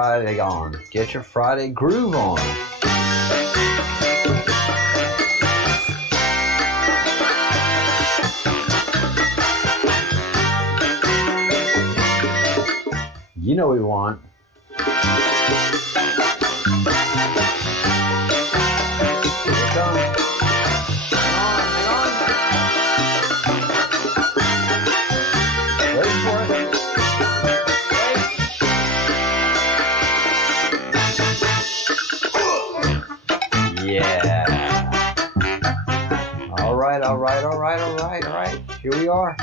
Friday on. Get your Friday groove on. You know what we want. All right. Here we are.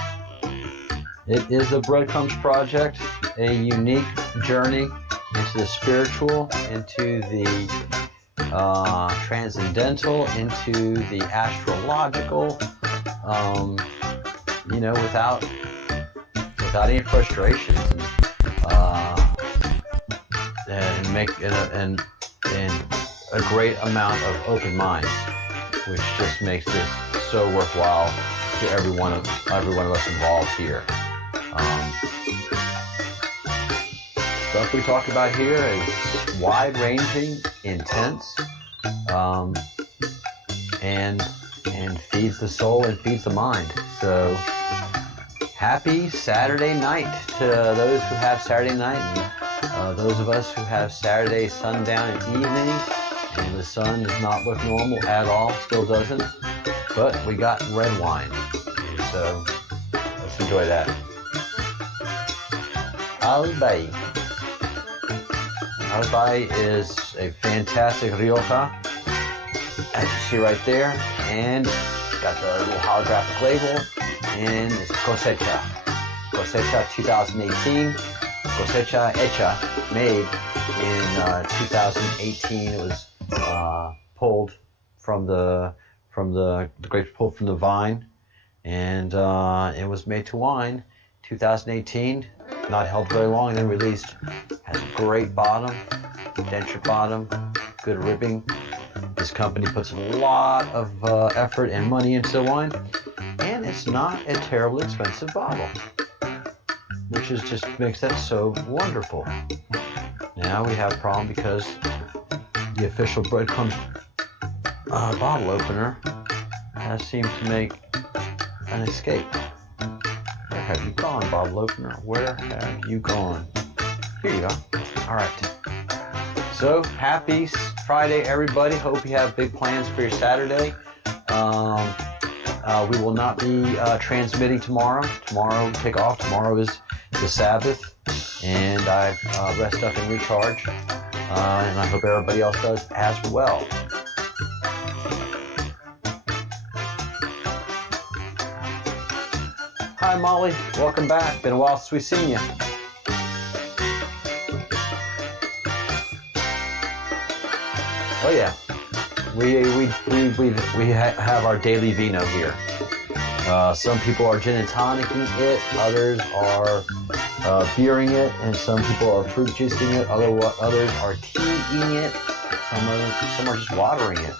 It is the Breadcrumbs Project, a unique journey into the spiritual, into the transcendental, into the astrological, without any frustrations, and a great amount of open minds, which just makes this so worthwhile to every one of us involved here. Stuff we talk about here is wide-ranging, intense, and feeds the soul and feeds the mind. So happy Saturday night to those who have Saturday night, and those of us who have Saturday sundown and evening, and the sun does not look normal at all, still doesn't, but we got red wine, so let's enjoy that. Albay. Albay is a fantastic Rioja, as you see right there, and it's got the little holographic label, and it's Cosecha 2018, Cosecha Hecha, made in 2018. It was pulled from the grapes pulled from the vine, and it was made to wine 2018. Not held very long and then released. Has a great bottom, denture bottom, good ribbing. This company puts a lot of effort and money into the wine, and it's not a terribly expensive bottle, which is just makes that so wonderful. Now we have a problem because the official Breadcrumbs bottle opener has seemed to make an escape. Where have you gone, bottle opener? Where have you gone? Here you go. All right. So happy Friday, everybody. Hope you have big plans for your Saturday. We will not be transmitting tomorrow. Tomorrow we take off. Tomorrow is the Sabbath, and I rest up and recharge. And I hope everybody else does as well. Hi, Molly. Welcome back. Been a while since we've seen you. Oh yeah, we have our daily vino here. Some people are gin and tonicking it, others are beering it, and some people are fruit juicing it. Others are teaing it. Some are just watering it.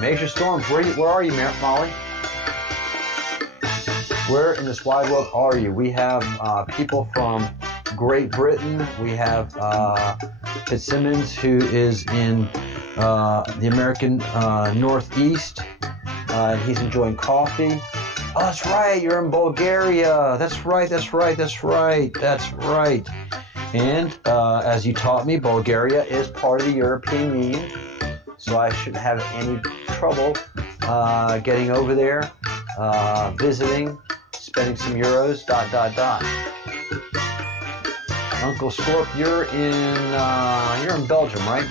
Major storms. Where are you, Molly? Where in this wide world are you? We have people from Great Britain. We have Fitzsimmons, who is in the American Northeast. He's enjoying coffee. Oh, that's right. You're in Bulgaria. That's right. And as you taught me, Bulgaria is part of the European Union, so I shouldn't have any trouble getting over there, visiting, spending some euros, ... Uncle Scorp, you're in Belgium, right?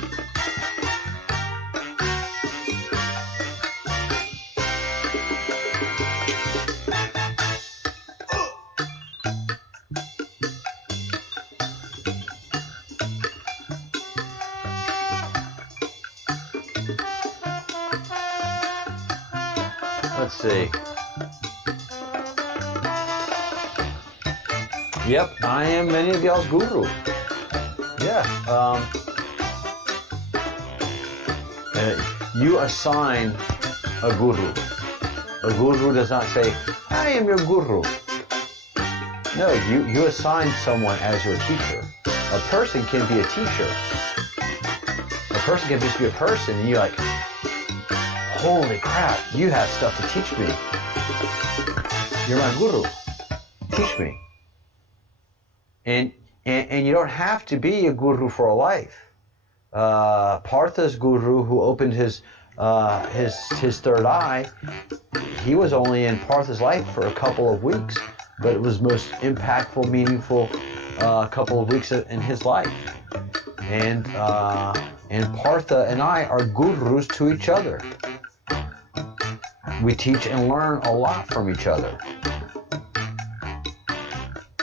Let's see. Yep, I am many of y'all's guru. Yeah. You assign a guru. A guru does not say, I am your guru. No, you assign someone as your teacher. A person can be a teacher. A person can just be a person, and you're like, holy crap, you have stuff to teach me. You're my guru. Teach me. And you don't have to be a guru for a life. Partha's guru, who opened his third eye, he was only in Partha's life for a couple of weeks, but it was most impactful, meaningful couple of weeks in his life. And Partha and I are gurus to each other. We teach and learn a lot from each other.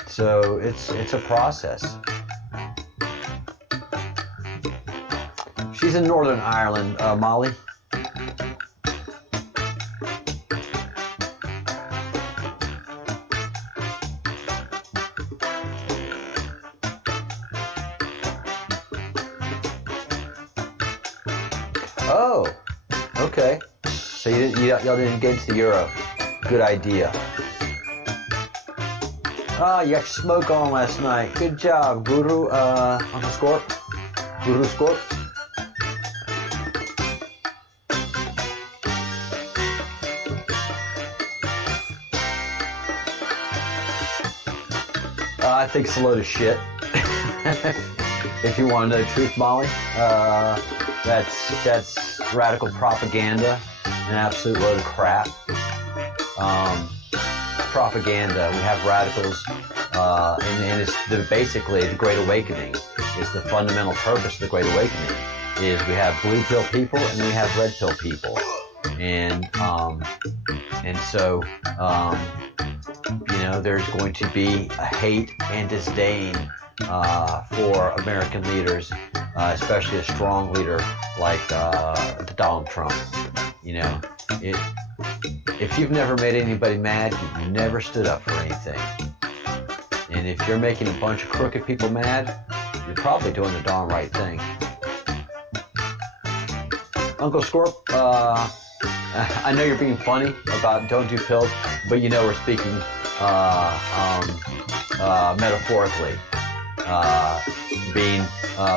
So it's a process. She's in Northern Ireland, Molly. Oh, okay. So y'all didn't get into the Euro. Good idea. Ah, you got your smoke on last night. Good job, Guru, Uncle Scorp. Guru Scorp. I think it's a load of shit. If you want to know the truth, Molly, that's radical propaganda, an absolute load of crap. Propaganda. We have radicals, and it's basically the Great Awakening. Is the fundamental purpose of the Great Awakening is we have blue pill people and we have red pill people, and so there's going to be a hate and disdain for American leaders, especially a strong leader like Donald Trump. If you've never made anybody mad, you've never stood up for anything. And if you're making a bunch of crooked people mad, you're probably doing the darn right thing. Uncle Scorp, I know you're being funny about don't do pills, but we're speaking metaphorically. Being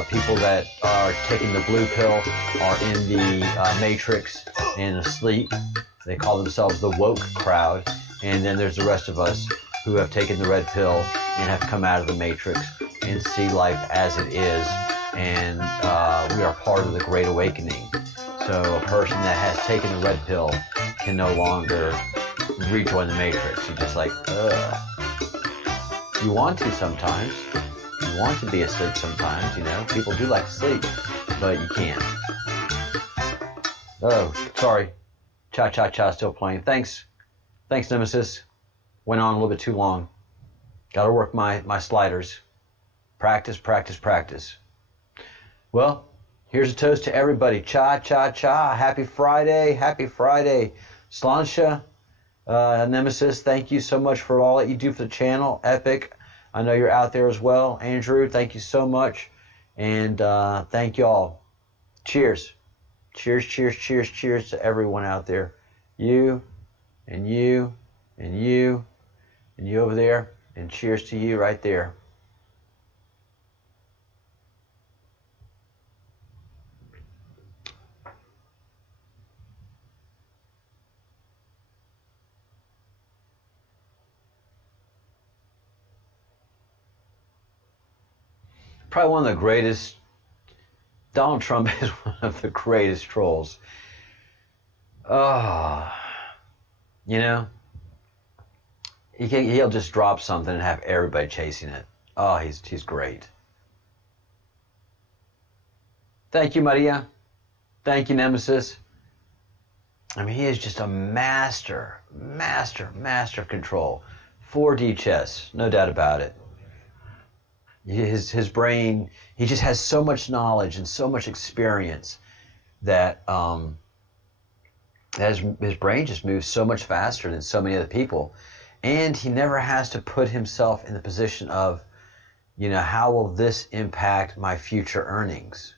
people that are taking the blue pill are in the matrix and asleep. They call themselves the woke crowd. And then there's the rest of us who have taken the red pill and have come out of the matrix and see life as it is. And we are part of the Great Awakening. So a person that has taken the red pill can no longer rejoin the matrix. You're just like, ugh. You want to sometimes. You want to be asleep sometimes, People do like to sleep, but you can't. Oh, sorry. Cha-cha-cha still playing. Thanks, Nemesis. Went on a little bit too long. Got to work my sliders. Practice, practice, practice. Well, here's a toast to everybody. Cha-cha-cha. Happy Friday. Happy Friday. Slansha, Nemesis, thank you so much for all that you do for the channel. Epic. I know you're out there as well. Andrew, thank you so much. And thank you all. Cheers. Cheers, cheers, cheers, cheers to everyone out there. You, and you, and you, and you over there. And cheers to you right there. Probably one of the greatest. Donald Trump is one of the greatest trolls. Oh, he'll just drop something and have everybody chasing it. Oh, he's great. Thank you, Maria. Thank you, Nemesis. I mean, he is just a master of control. 4D chess, no doubt about it. His brain, he just has so much knowledge and so much experience that his brain just moves so much faster than so many other people. And he never has to put himself in the position of, how will this impact my future earnings?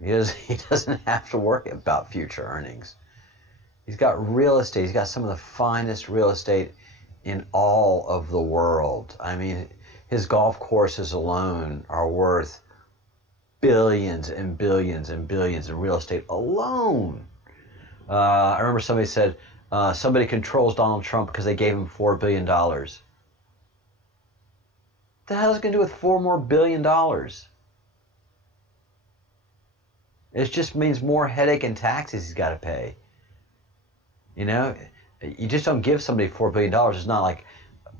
He doesn't have to worry about future earnings. He's got real estate. He's got some of the finest real estate in all of the world. I mean, his golf courses alone are worth billions and billions and billions in real estate alone. I remember somebody said somebody controls Donald Trump because they gave him $4 billion. What the hell is he going to do with $4 billion more? It just means more headache and taxes he's got to pay. You know, you just don't give somebody $4 billion. It's not like,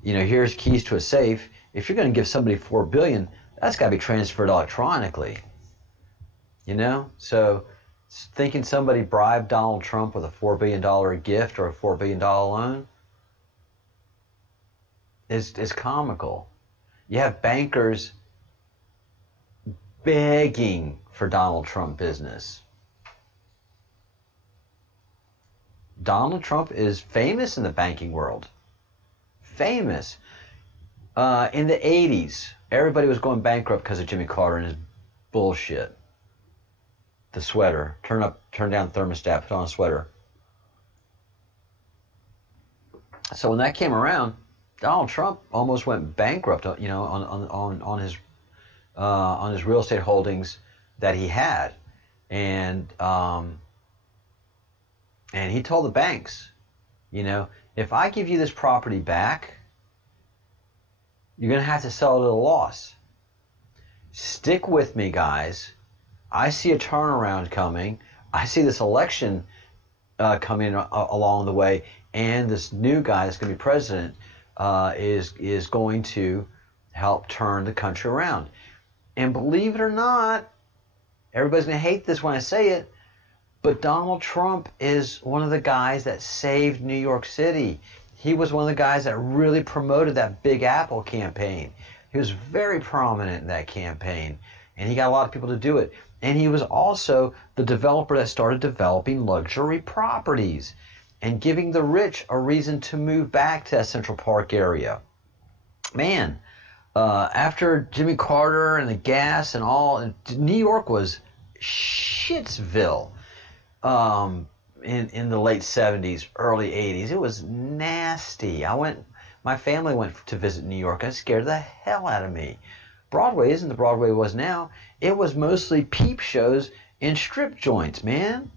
you know, here's keys to a safe. If you're going to give somebody $4 billion, that's got to be transferred electronically. You know, so thinking somebody bribed Donald Trump with a $4 billion gift or a $4 billion loan is comical. You have bankers begging for Donald Trump business. Donald Trump is famous in the banking world. Famous. In the 80s, everybody was going bankrupt because of Jimmy Carter and his bullshit. The sweater. Turn down thermostat, put on a sweater. So when that came around, Donald Trump almost went bankrupt, you know, on his real estate holdings that he had. And he told the banks, you know, if I give you this property back, you're going to have to sell it at a loss. Stick with me, guys. I see a turnaround coming. I see this election coming along the way, and this new guy that's going to be president is going to help turn the country around. And believe it or not, everybody's going to hate this when I say it, but Donald Trump is one of the guys that saved New York City. He was one of the guys that really promoted that Big Apple campaign. He was very prominent in that campaign, and he got a lot of people to do it. And he was also the developer that started developing luxury properties and giving the rich a reason to move back to that Central Park area. Man, after Jimmy Carter and the gas and all, New York was shitsville. In the late 70s, early 80s. It was nasty. My family went to visit New York. It scared the hell out of me. Broadway isn't the Broadway it was now. It was mostly peep shows in strip joints, man.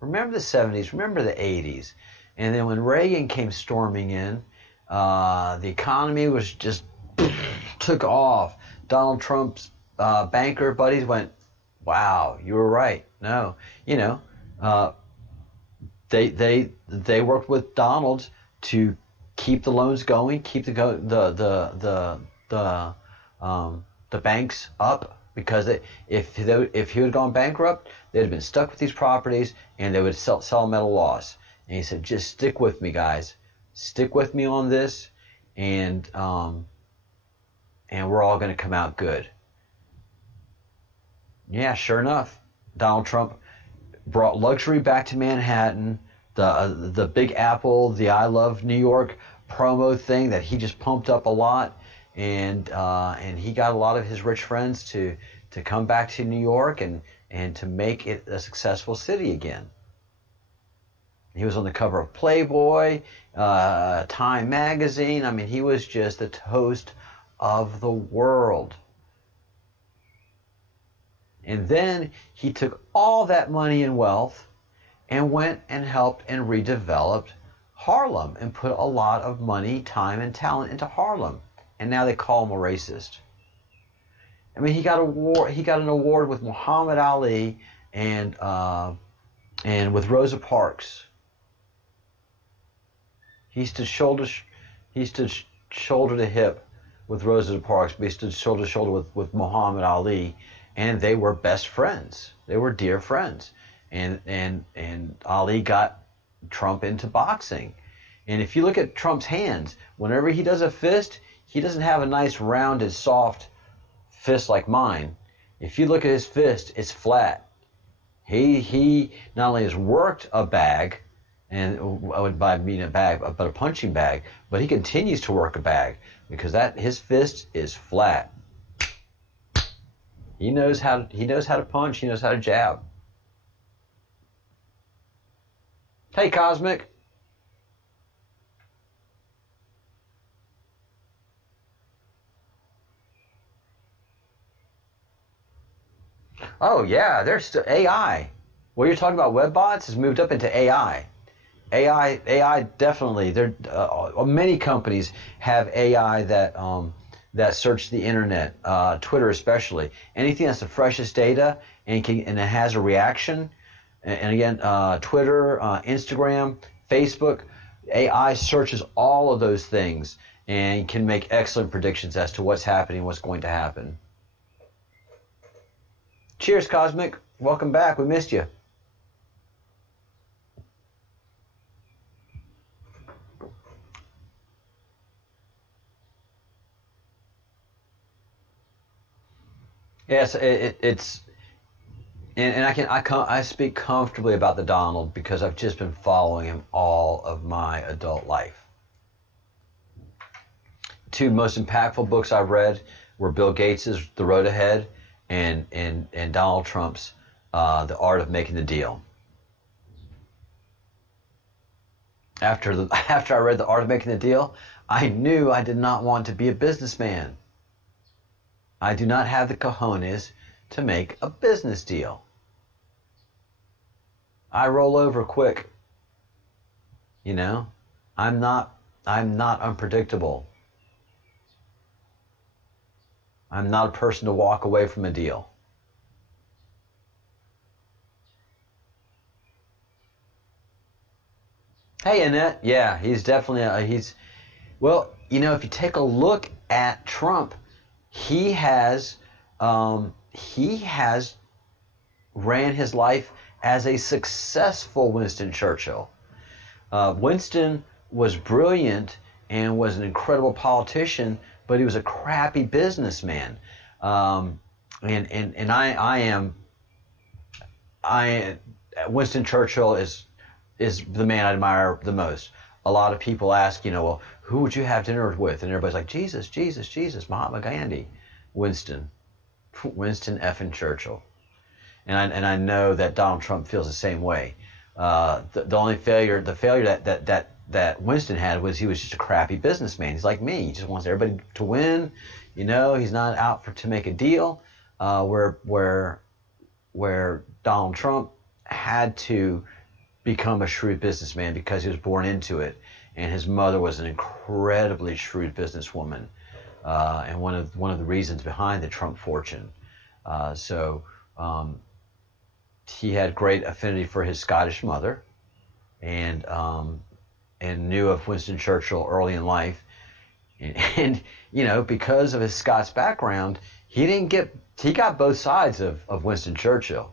Remember the 70s, remember the 80s. And then when Reagan came storming in, the economy was just took off. Donald Trump's banker buddies went, wow, you were right. No, you know, they worked with Donald to keep the loans going, keep the banks up, because if he had gone bankrupt, they'd have been stuck with these properties and they would sell them at a loss. And he said, just stick with me, guys, stick with me on this, and we're all going to come out good. Yeah, sure enough, Donald Trump brought luxury back to Manhattan. The Big Apple, the I Love New York promo thing that he just pumped up a lot, and he got a lot of his rich friends to come back to New York and to make it a successful city again. He was on the cover of Playboy, Time magazine. I mean, he was just the toast of the world. And then he took all that money and wealth and went and helped and redeveloped Harlem and put a lot of money, time, and talent into Harlem. And now they call him a racist. I mean, he got an award with Muhammad Ali and with Rosa Parks. He stood shoulder to hip with Rosa Parks, but he stood shoulder to shoulder with Muhammad Ali. And they were best friends. They were dear friends. And Ali got Trump into boxing. And if you look at Trump's hands, whenever he does a fist, he doesn't have a nice rounded, soft fist like mine. If you look at his fist, it's flat. He not only has worked a bag, and by mean a bag, but a punching bag, but he continues to work a bag because his fist is flat. He knows how to punch. He knows how to jab. Hey, Cosmic. Oh, yeah, there's still AI. What you're talking about, web bots, has moved up into AI. AI definitely. There, many companies have AI that search the internet, Twitter especially. Anything that's the freshest data and it has a reaction. And again, Twitter, Instagram, Facebook, AI searches all of those things and can make excellent predictions as to what's happening, what's going to happen. Cheers, Cosmic. Welcome back. We missed you. Yes, it's and I speak comfortably about the Donald because I've just been following him all of my adult life. Two most impactful books I've read were Bill Gates's The Road Ahead and Donald Trump's The Art of Making the Deal. After I read The Art of Making the Deal, I knew I did not want to be a businessman. I do not have the cojones to make a business deal. I roll over quick. You know, I'm not unpredictable. I'm not a person to walk away from a deal. Hey, Annette. Yeah, he's definitely well, you know, if you take a look at Trump, he has ran his life as a successful Winston Churchill. Winston was brilliant and was an incredible politician, but he was a crappy businessman. And Winston Churchill is the man I admire the most. A lot of people ask, you know, well, who would you have dinner with? And everybody's like, Jesus, Jesus, Jesus, Mahatma Gandhi, Winston effing Churchill. And I know that Donald Trump feels the same way. The failure that Winston had was he was just a crappy businessman. He's like me. He just wants everybody to win. You know, he's not out to make a deal. Where Donald Trump had to become a shrewd businessman because he was born into it, and his mother was an incredibly shrewd businesswoman, and one of the reasons behind the Trump fortune. He had great affinity for his Scottish mother, and knew of Winston Churchill early in life, and you know, because of his Scots background, he got both sides of Winston Churchill.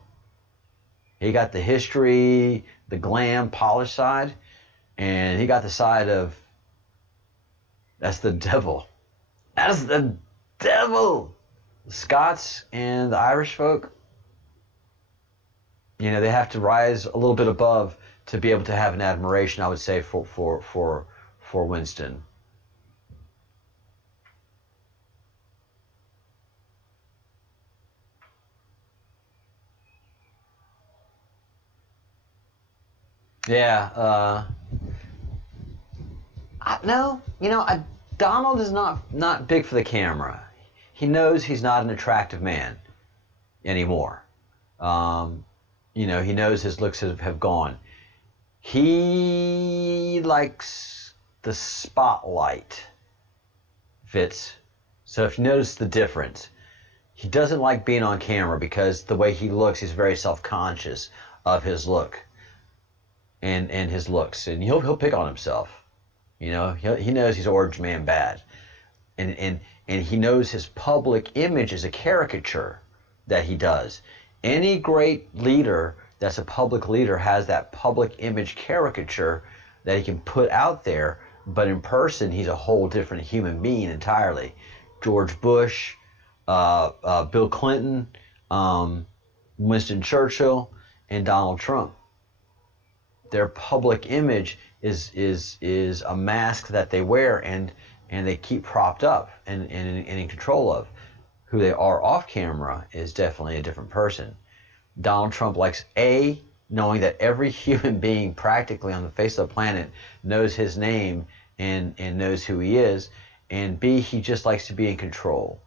He got the history, the glam, polished side, and he got the side of, that's the devil. That's the devil. The Scots and the Irish folk, you know, they have to rise a little bit above to be able to have an admiration, I would say, for Winston. Yeah, no, you know, Donald is not big for the camera. He knows he's not an attractive man anymore. You know, he knows his looks have gone. He likes the spotlight, Fitz. So if you notice the difference, he doesn't like being on camera because the way he looks, he's very self-conscious of his look and his looks, and he'll pick on himself. You know, he knows he's orange man bad, and he knows his public image is a caricature that he does. Any great leader that's a public leader has that public image caricature that he can put out there, but in person he's a whole different human being entirely. George Bush, Bill Clinton, Winston Churchill, and Donald Trump. Their public image is a mask that they wear and they keep propped up and in control of. Who they are off camera is definitely a different person. Donald Trump likes A, knowing that every human being practically on the face of the planet knows his name and knows who he is, and B, he just likes to be in control.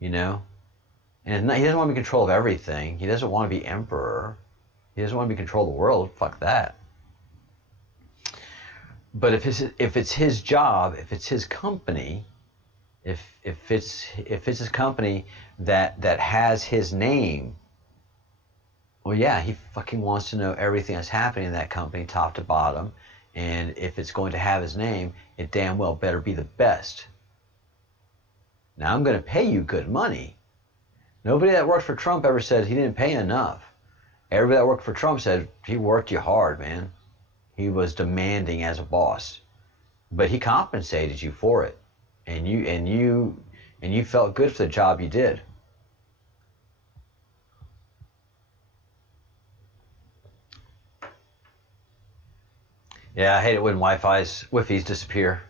You know? And he doesn't want to be in control of everything. He doesn't want to be emperor. He doesn't want to be in control of the world. Fuck that. But if it's his job, if it's his company, if it's his company that has his name, well, yeah, he fucking wants to know everything that's happening in that company, top to bottom. And if it's going to have his name, it damn well better be the best. Now, I'm going to pay you good money. Nobody that worked for Trump ever said he didn't pay enough. Everybody that worked for Trump said he worked you hard, man. He was demanding as a boss, but he compensated you for it, and you felt good for the job you did. Yeah, I hate it when Wi-Fi's disappear.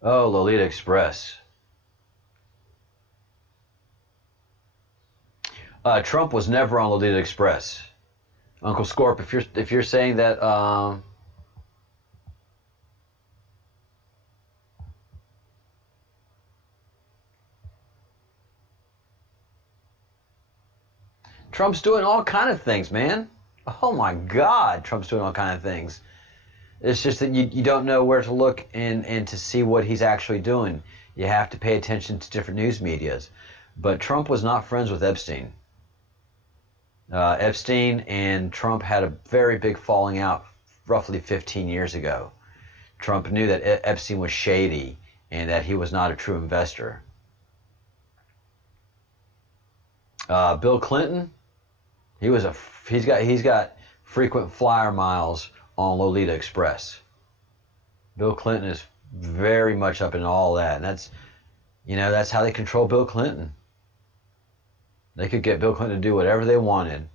Oh, Lolita Express. Trump was never on Lolita Express. Uncle Scorp, if you're saying that Trump's doing all kind of things, man. Oh my God, Trump's doing all kind of things. It's just that you don't know where to look and to see what he's actually doing. You have to pay attention to different news medias. But Trump was not friends with Epstein. Epstein and Trump had a very big falling out roughly 15 years ago. Trump knew that Epstein was shady and that he was not a true investor. Bill Clinton, he's got frequent flyer miles on Lolita Express. Bill Clinton is very much up in all that, and that's how they control Bill Clinton. They could get Bill Clinton to do whatever they wanted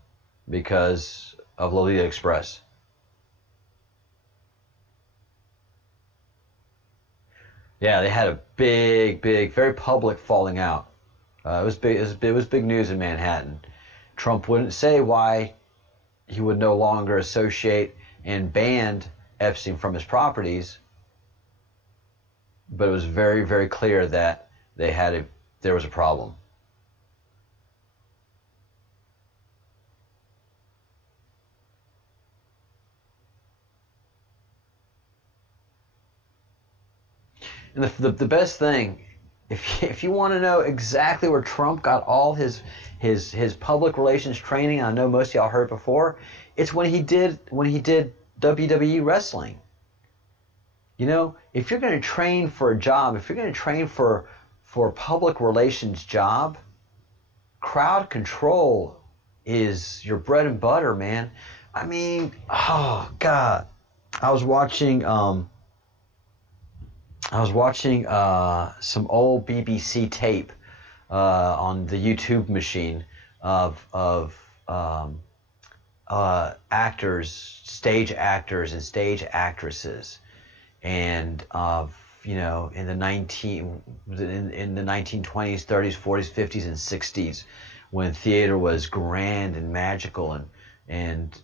because of Lolita Express. Yeah, they had a big, very public falling out. It was big. It was big news in Manhattan. Trump wouldn't say why he would no longer associate and banned Epstein from his properties, but it was very, very clear that there was a problem. And the best thing, if you want to know exactly where Trump got all his public relations training, I know most of y'all heard before, it's when he did WWE wrestling. You know, if you're going to train for a job, if you're going to train for a public relations job, crowd control is your bread and butter, man. I mean, oh God, I was watching some old BBC tape on the YouTube machine of actors, stage actors and stage actresses, and in the 1920s, 30s, 40s, 50s, and 60s, when theater was grand and magical, and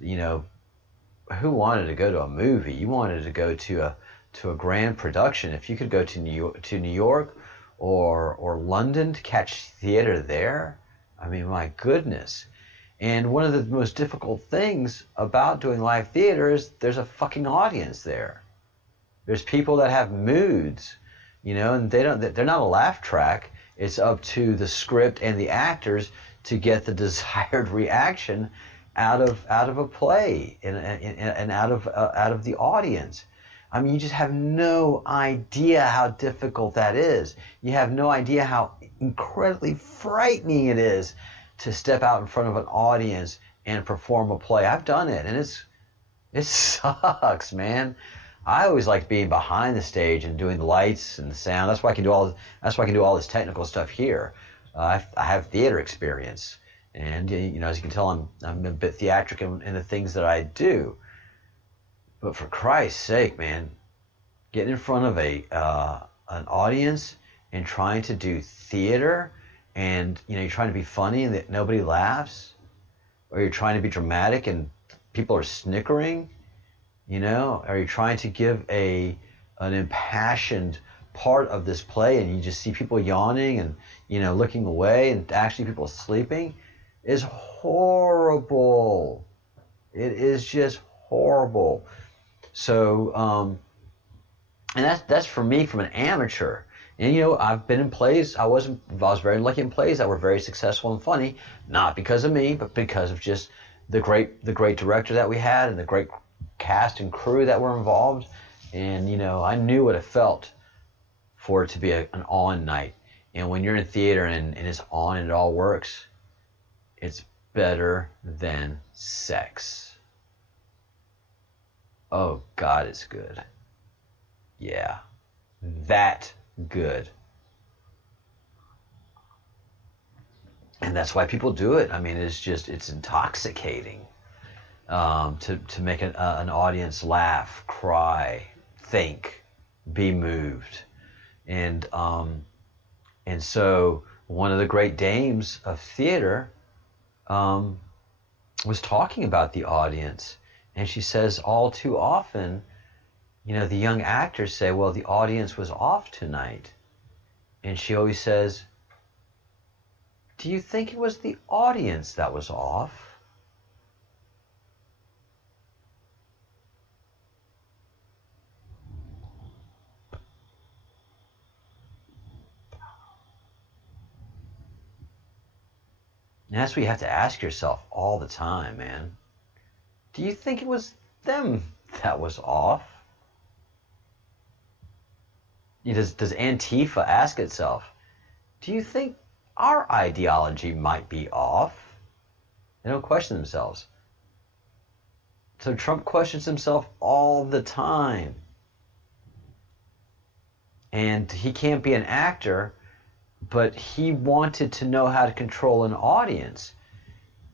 who wanted to go to a movie? You wanted to go to a grand production. If you could go to New York or London to catch theater there, I mean, my goodness. And one of the most difficult things about doing live theater is there's a fucking audience there. There's people that have moods, and they're not a laugh track. It's up to the script and the actors to get the desired reaction out of a play and out of the audience. I mean, you just have no idea how difficult that is. You have no idea how incredibly frightening it is to step out in front of an audience and perform a play. I've done it, and it sucks, man. I always liked being behind the stage and doing the lights and the sound. That's why I can do all this technical stuff here. I have theater experience, and as you can tell, I'm a bit theatric in the things that I do. But for Christ's sake, man, getting in front of an audience and trying to do theater and you're trying to be funny and that nobody laughs, or you're trying to be dramatic and people are snickering, or you're trying to give an impassioned part of this play and you just see people yawning and looking away and actually people sleeping, is horrible. It is just horrible. So and that's for me from an amateur. And I've been in plays. I was very lucky in plays that were very successful and funny, not because of me, but because of just the great director that we had and the great cast and crew that were involved. And I knew what it felt for it to be an on night. And when you're in theater and it's on and it all works, it's better than sex. Oh God, it's good. Yeah, that good. And that's why people do it. I mean, it's intoxicating to make an audience laugh, cry, think, be moved. And so one of the great dames of theater was talking about the audience. And she says all too often, the young actors say, well, the audience was off tonight. And she always says, do you think it was the audience that was off? And that's what you have to ask yourself all the time, man. Do you think it was them that was off? Does Antifa ask itself, do you think our ideology might be off? They don't question themselves. So Trump questions himself all the time. And he can't be an actor, but he wanted to know how to control an audience.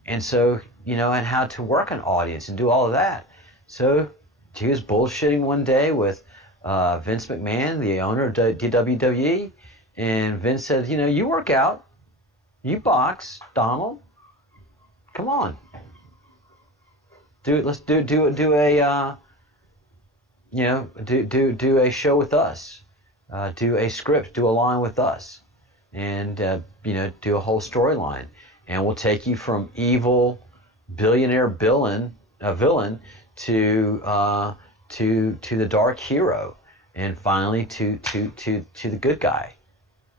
And so, and how to work an audience and do all of that. So he was bullshitting one day with Vince McMahon, the owner of WWE, and Vince said, you work out, you box, Donald, come on, let's do a show with us, do a script, do a line with us, and do a whole storyline, and we'll take you from evil billionaire villain to the dark hero, and finally to the good guy.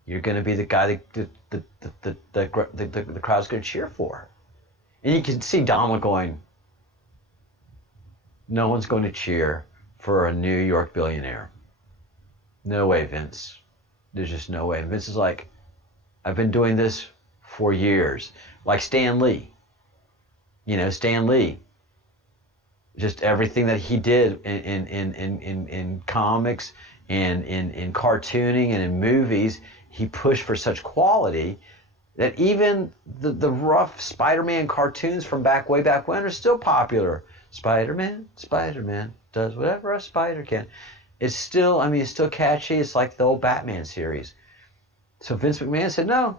You're going to be the guy that the crowd's going to cheer for. And you can see Donald going, no one's going to cheer for a New York billionaire. No way, Vince. There's just no way. And Vince is like, I've been doing this for years. Like Stan Lee. Stan Lee. Just everything that he did in comics and in cartooning and in movies, he pushed for such quality that even the rough Spider-Man cartoons from way back when are still popular. Spider-Man does whatever a spider can. It's still catchy. It's like the old Batman series. So Vince McMahon said, no,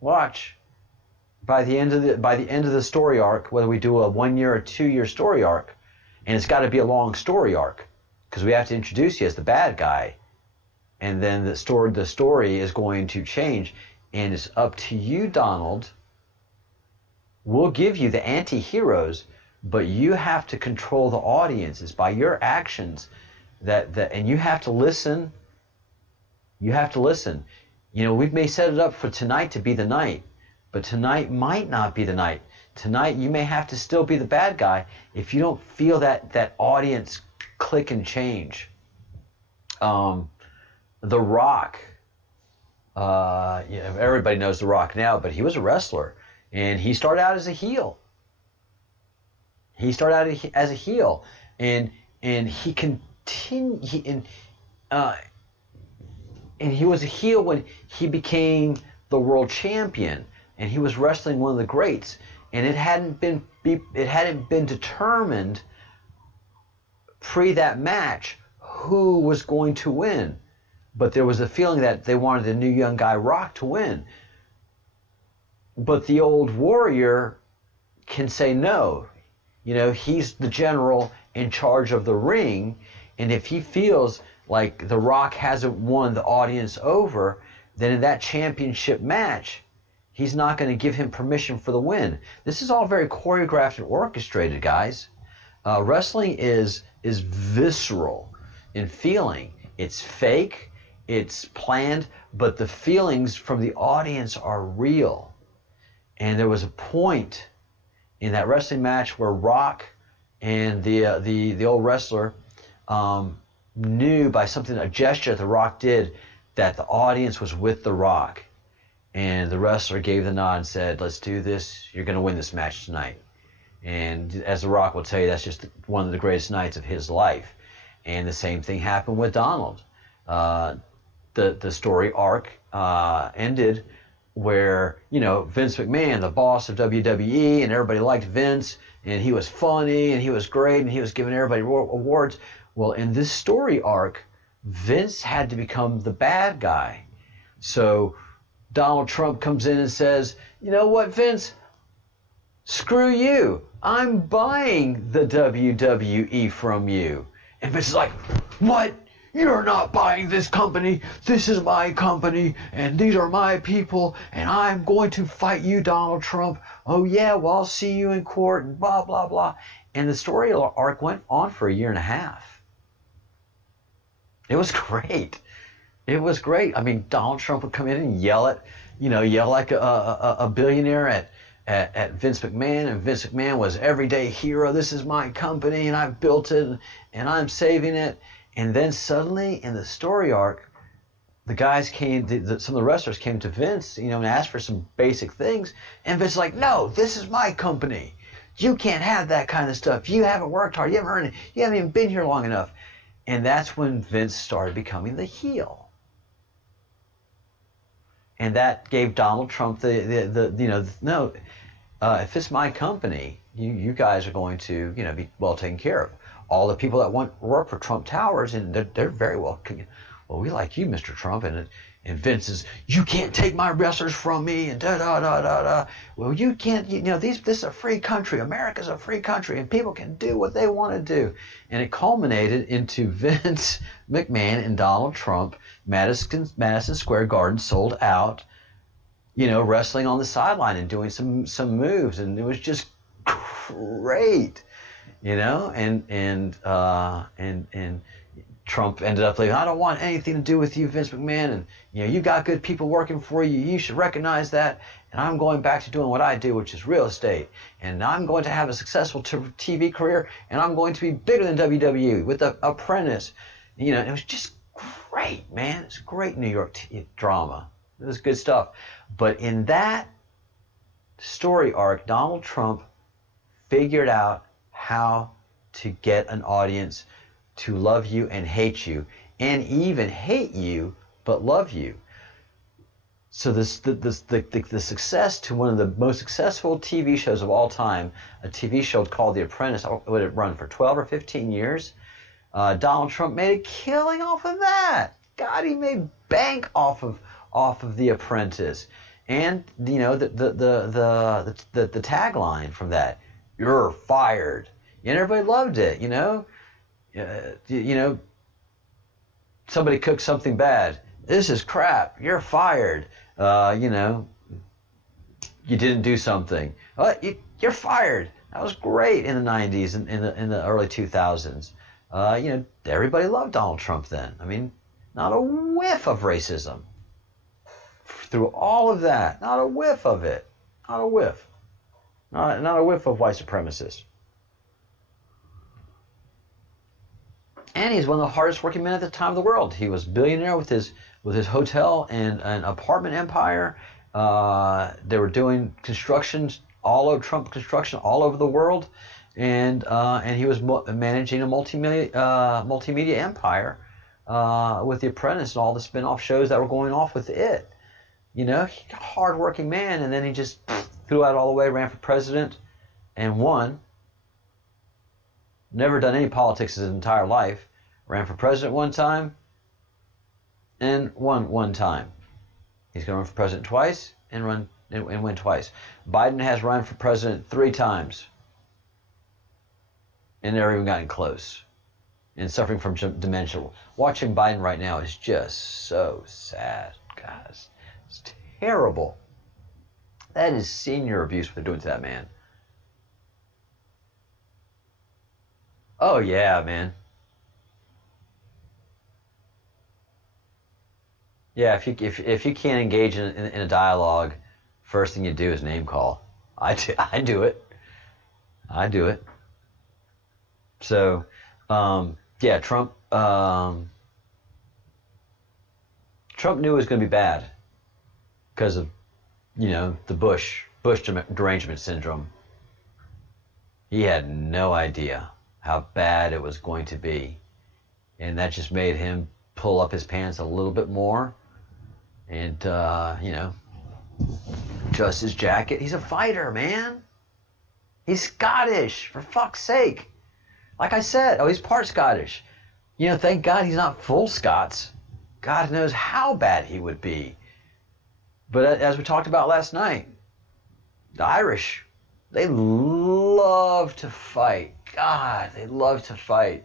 watch. By the end of the story arc, whether we do a 1 year or 2 year story arc, and it's got to be a long story arc, because we have to introduce you as the bad guy, and then the story is going to change, and it's up to you, Donald. We'll give you the anti-heroes, but you have to control the audiences by your actions, and you have to listen. You have to listen. We may set it up for tonight to be the night, but tonight might not be the night. Tonight you may have to still be the bad guy if you don't feel that audience click and change. The Rock, everybody knows The Rock now, but he was a wrestler, and he started out as a heel. And he continued, and he was a heel when he became the world champion, and he was wrestling one of the greats, and it hadn't been determined pre that match who was going to win, but there was a feeling that they wanted the new young guy Rock to win. But the old warrior can say no. You know, he's the general in charge of the ring, and if he feels like The Rock hasn't won the audience over, then in that championship match, he's not going to give him permission for the win. This is all very choreographed and orchestrated, guys. Wrestling is visceral in feeling. It's fake, it's planned, but the feelings from the audience are real. And there was a point in that wrestling match where Rock and the old wrestler knew by something, a gesture that The Rock did, that the audience was with The Rock. And the wrestler gave the nod and said, "Let's do this. You're going to win this match tonight." And as The Rock will tell you, that's just one of the greatest nights of his life. And the same thing happened with Donald. The story arc ended where, you know, Vince McMahon, the boss of WWE, and everybody liked Vince, and he was funny, and he was great, and he was giving everybody awards. Well, in this story arc, Vince had to become the bad guy. So Donald Trump comes in and says, "You know what, Vince? Screw you. I'm buying the WWE from you." And Vince is like, "What? You're not buying this company. This is my company, and these are my people, and I'm going to fight you, Donald Trump. Oh, yeah, well, I'll see you in court," and blah, blah, blah. And the story arc went on for a year and a half. It was great. It was great. I mean, Donald Trump would come in and yell like a billionaire at Vince McMahon, and Vince McMahon was everyday hero. "This is my company, and I've built it, and I'm saving it." And then suddenly, in the story arc, the guys came, some of the wrestlers came to Vince, you know, and asked for some basic things. And Vince is like, "No, this is my company. You can't have that kind of stuff. You haven't worked hard. You haven't earned it. You haven't even been here long enough." And that's when Vince started becoming the heel. And that gave Donald Trump if it's my company, you guys are going to, you know, be well taken care of. All the people that work for Trump Towers, and they're very well. "Well, we like you, Mr. Trump," and Vince is, "You can't take my wrestlers from me," and da da da da da. "Well, you can't. You know, this is a free country. America's a free country, and people can do what they want to do." And it culminated into Vince McMahon and Donald Trump, Madison Square Garden sold out, you know, wrestling on the sideline and doing some moves, and it was just great. You know, and Trump ended up like, "I don't want anything to do with you, Vince McMahon, and you know, you got good people working for you. You should recognize that. And I'm going back to doing what I do, which is real estate. And I'm going to have a successful TV career, and I'm going to be bigger than WWE with The Apprentice." You know, it was just great, man. It's great New York drama. It was good stuff. But in that story arc, Donald Trump figured out how to get an audience to love you and hate you, and even hate you but love you. So the success to one of the most successful TV shows of all time, a TV show called The Apprentice, would it run for 12 or 15 years? Donald Trump made a killing off of that. God, he made bank off of The Apprentice. And you know, the tagline from that, "You're fired." And everybody loved it, you know. You know, somebody cooked something bad. "This is crap. You're fired." You know, you didn't do something. You're fired. That was great in the 90s and in the early 2000s. You know, everybody loved Donald Trump then. I mean, not a whiff of racism. Through all of that, not a whiff of it. Not a whiff. Not a whiff of white supremacists. And he's one of the hardest working men at the time of the world. He was a billionaire with his hotel and an apartment empire. They were doing constructions, Trump construction all over the world, and he was managing a multimedia empire with The Apprentice and all the spin-off shows that were going off with it. You know, hard-working man, and then he just threw out all the way, ran for president, and won. Never done any politics his entire life. Ran for president one time and won one time. He's going to run for president twice and run and win twice. Biden has run for president 3 times and never even gotten close, and suffering from dementia. Watching Biden right now is just so sad, guys. It's terrible. That is senior abuse what they're doing to that man. Oh yeah, man. Yeah, if you can't engage in a dialogue, first thing you do is name call. I do it. I do it. So, yeah, Trump knew it was going to be bad because of, the Bush derangement syndrome. He had no idea how bad it was going to be, and that just made him pull up his pants a little bit more, and adjust his jacket. He's a fighter, man. He's Scottish, for fuck's sake. Like I said, he's part Scottish. Thank God he's not full Scots. God knows how bad he would be. But as we talked about last night, the Irish, they love to fight. God, they love to fight.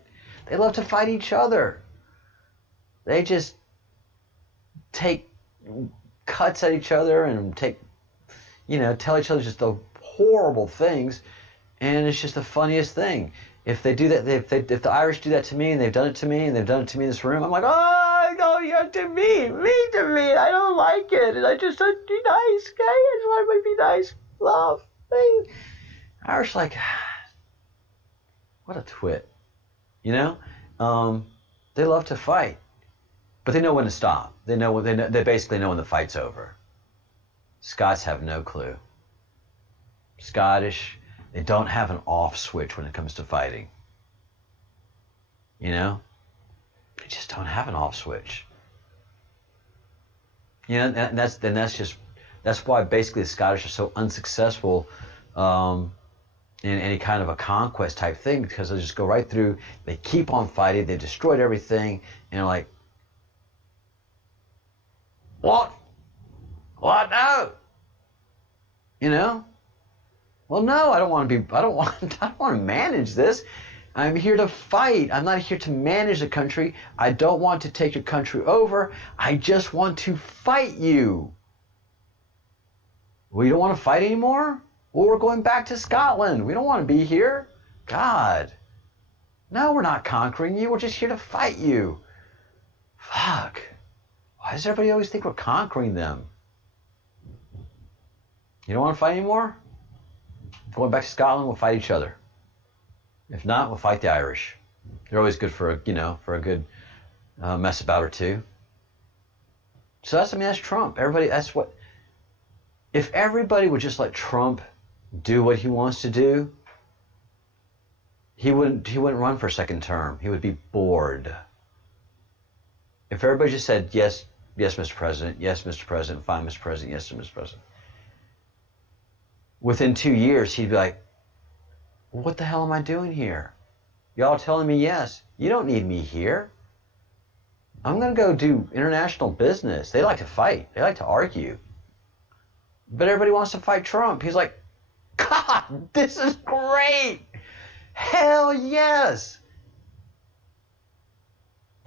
They love to fight each other. They just take cuts at each other and tell each other just the horrible things, and it's just the funniest thing. If they do that, if the Irish do that to me, and they've done it to me, and they've done it to me in this room, I'm like, oh no, you're to me, I don't like it, and I just want to be nice, okay? I just want to be nice, love, thing. Irish like, what a twit, they love to fight, but they know when to stop. They basically know when the fight's over. Scots have no clue. Scottish, they don't have an off switch when it comes to fighting. They just don't have an off switch. And that's why basically the Scottish are so unsuccessful in any kind of a conquest type thing, because they just go right through. They keep on fighting. They've destroyed everything, and they're like, what? What now? Well, no, I don't want to manage this. I'm here to fight. I'm not here to manage the country. I don't want to take your country over. I just want to fight you. Well, you don't want to fight anymore? Well, we're going back to Scotland. We don't want to be here. God. No, we're not conquering you. We're just here to fight you. Fuck. Why does everybody always think we're conquering them? You don't want to fight anymore? Going back to Scotland, we'll fight each other. If not, we'll fight the Irish. They're always good for a good mess about or two. So that's Trump. If everybody would just let Trump do what he wants to do, he wouldn't run for a second term. He would be bored. If everybody just said, yes, Mr. President, yes, Mr. President, fine, Mr. President, yes, Mr. President. Within 2 years, he'd be like, what the hell am I doing here? Y'all telling me yes. You don't need me here. I'm going to go do international business. They like to fight. They like to argue. But everybody wants to fight Trump. He's like, God, this is great. Hell yes.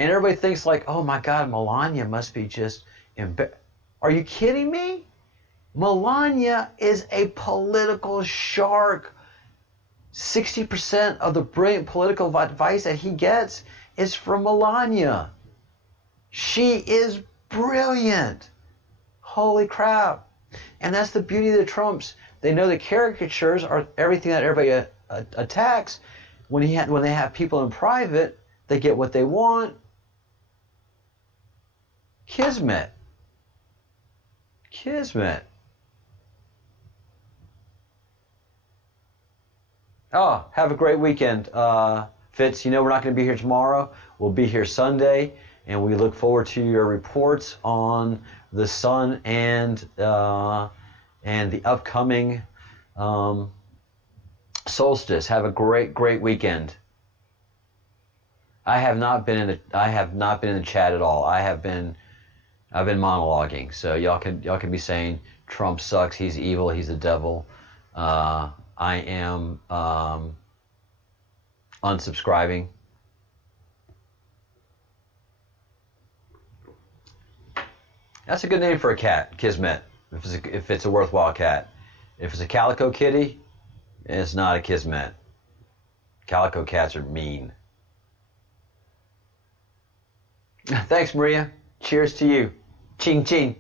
And everybody thinks like, oh my God, Melania must be just Are you kidding me? Melania is a political shark. 60% of the brilliant political advice that he gets is from Melania. She is brilliant. Holy crap. And that's the beauty of the Trumps. They know that caricatures are everything that everybody attacks. When they have people in private, they get what they want. Kismet. Oh, have a great weekend, Fitz. We're not going to be here tomorrow. We'll be here Sunday, and we look forward to your reports on the sun and the upcoming solstice. Have a great weekend. I have not been in the chat at all. I have been I've been monologuing, so y'all can be saying Trump sucks, he's evil, he's the devil. I am unsubscribing. That's a good name for a cat, Kismet. If it's a worthwhile cat. If it's a calico kitty, it's not a Kismet. Calico cats are mean. Thanks, Maria. Cheers to you. Ching ching.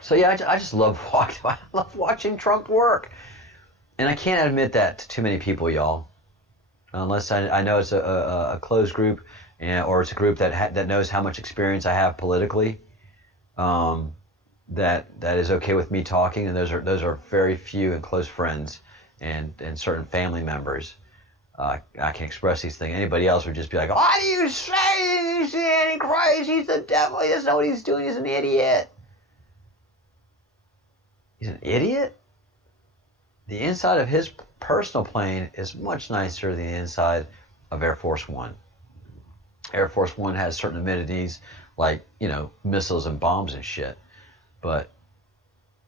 So yeah, I just love watching Trump work, and I can't admit that to too many people, y'all. Unless I know it's a closed group, or it's a group that knows how much experience I have politically. That is okay with me talking, and those are very few and close friends, and certain family members. I can express these things. Anybody else would just be like, "What do you say? He's the Antichrist. He's the devil. He doesn't know what he's doing. He's an idiot." He's an idiot? The inside of his personal plane is much nicer than the inside of Air Force One. Air Force One has certain amenities like, missiles and bombs and shit. But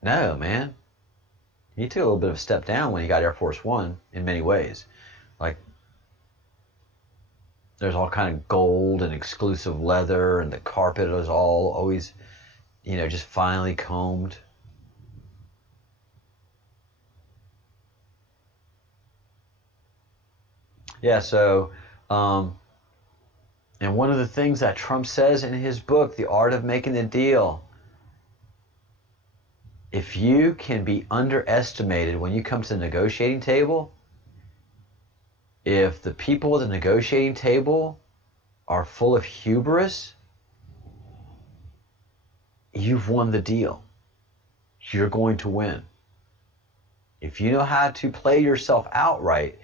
no, man. He took a little bit of a step down when he got Air Force One in many ways. Like, there's all kind of gold and exclusive leather, and the carpet is always, just finely combed. Yeah, so, and one of the things that Trump says in his book, The Art of Making the Deal, if you can be underestimated when you come to the negotiating table, if the people at the negotiating table are full of hubris, you've won the deal. You're going to win. If you know how to play yourself outright,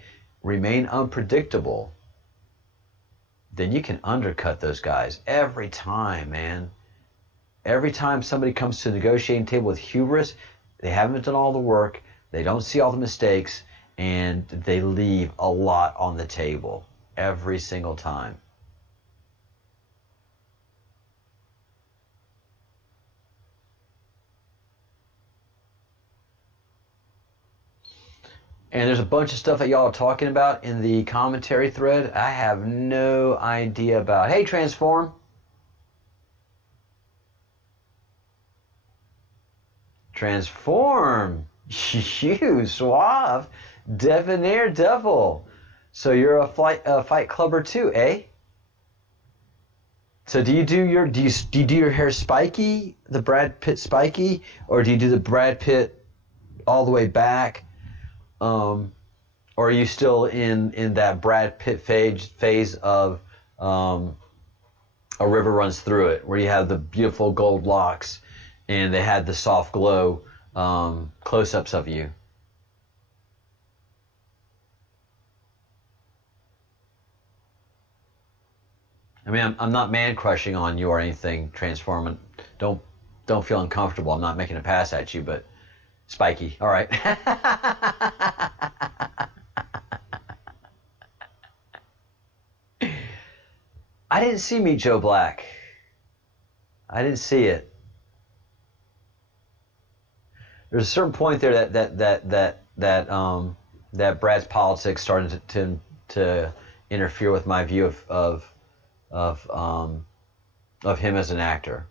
remain unpredictable, then you can undercut those guys every time, man. Every time somebody comes to the negotiating table with hubris, they haven't done all the work, they don't see all the mistakes, and they leave a lot on the table every single time. And there's a bunch of stuff that y'all are talking about in the commentary thread I have no idea about. Hey, Transform. Transform. You, Suave. Debonair Devil. So you're a fight clubber too, eh? So do you do your hair spiky, the Brad Pitt spiky, or do you do the Brad Pitt all the way back? Or are you still in that Brad Pitt phase of A River Runs Through It, where you have the beautiful gold locks and they had the soft glow close-ups of you? I mean, I'm not man-crushing on you or anything, Transform. Don't feel uncomfortable. I'm not making a pass at you, but spiky. All right. I didn't see Meet Joe Black. I didn't see it. There's a certain point there that Brad's politics started to interfere with my view of him as an actor.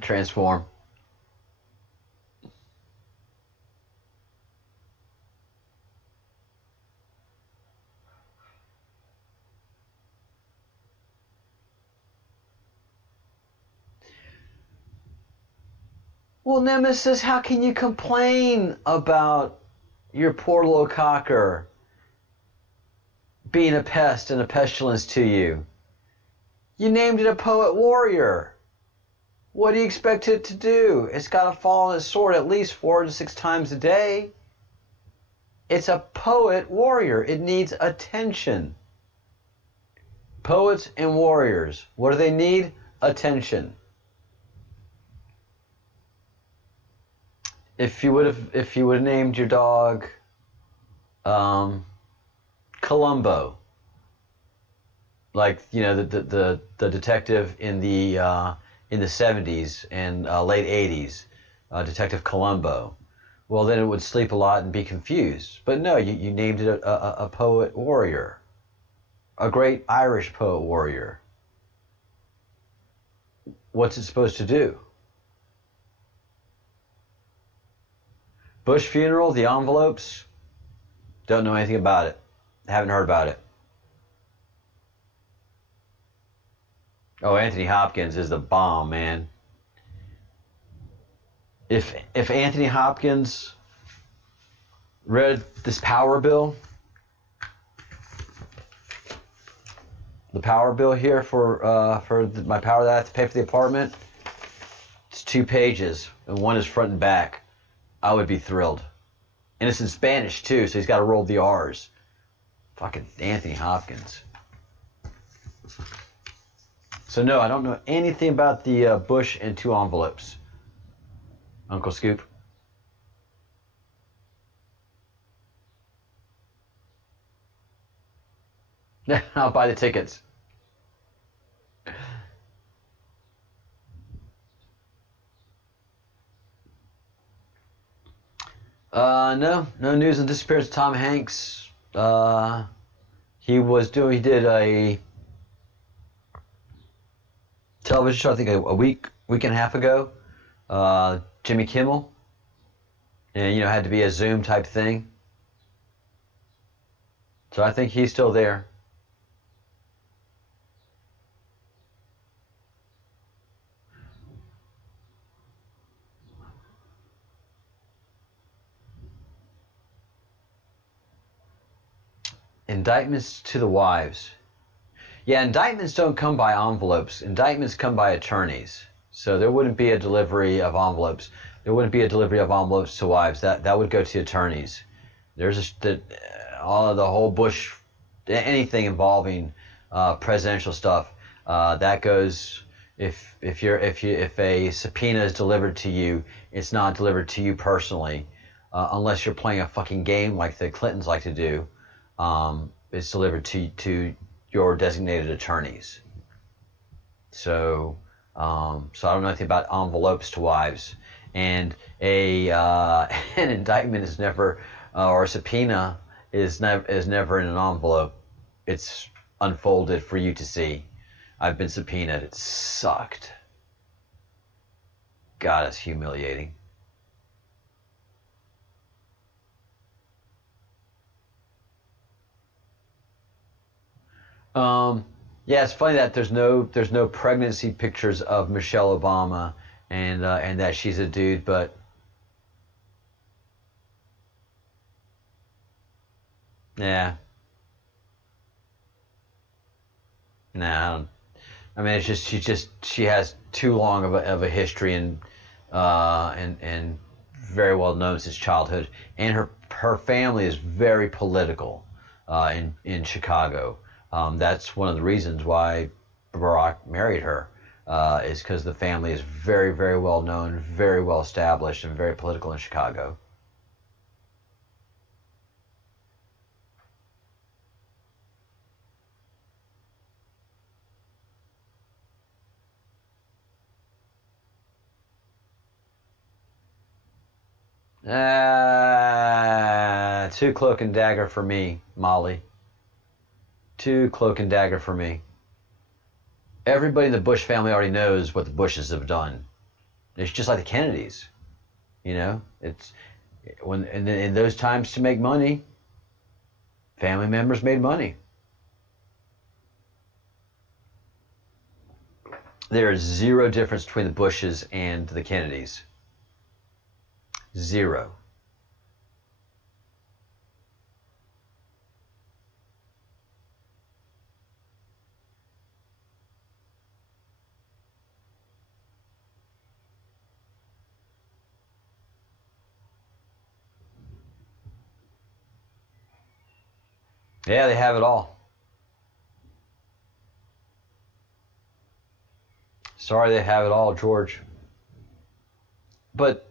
Transform. Well, Nemesis, how can you complain about your poor little cocker being a pest and a pestilence to you? You named it a poet warrior. What do you expect it to do? It's got to fall on its sword at least 4 to 6 times a day. It's a poet warrior. It needs attention. Poets and warriors, what do they need? attention. If you would have named your dog Columbo, like the detective in the 70s and late 80s, Detective Columbo, well then it would sleep a lot and be confused. But no, you named it a poet warrior, a great Irish poet warrior. What's it supposed to do? Bush funeral, the envelopes, don't know anything about it. Haven't heard about it. Oh, Anthony Hopkins is the bomb, man. If Anthony Hopkins read this power bill, the power bill here for my power that I have to pay for the apartment, it's 2 pages and one is front and back, I would be thrilled. And it's in Spanish too, so he's got to roll the R's. Fucking Anthony Hopkins. So no, I don't know anything about the Bush and 2 envelopes. Uncle Scoop. I'll buy the tickets. No news on the disappearance of Tom Hanks. He did a television show, I think a week and a half ago. Jimmy Kimmel. And, had to be a Zoom type thing. So I think he's still there. Indictments to the wives. Yeah, indictments don't come by envelopes. Indictments come by attorneys. So there wouldn't be a delivery of envelopes. There wouldn't be a delivery of envelopes to wives. That would go to attorneys. There's the whole Bush, anything involving presidential stuff. That goes if a subpoena is delivered to you, it's not delivered to you personally, unless you're playing a fucking game like the Clintons like to do. It's delivered to your designated attorneys. So I don't know anything about envelopes to wives, and an indictment is never, or a subpoena is never in an envelope. It's unfolded for you to see. I've been subpoenaed. It sucked. God, it's humiliating. Yeah, it's funny that there's no pregnancy pictures of Michelle Obama, and that she's a dude, but yeah, nah. I mean, it's just she has too long of a history, and very well known since childhood, and her family is very political in Chicago. That's one of the reasons why Barack married her, is because the family is very, very well known, very well established, and very political in Chicago. Too cloak and dagger for me, Molly. Too cloak and dagger for me. Everybody in the Bush family already knows what the Bushes have done. It's just like the Kennedys, It's when in those times to make money, family members made money. There is zero difference between the Bushes and the Kennedys. Zero. Yeah, they have it all. Sorry they have it all, George. But,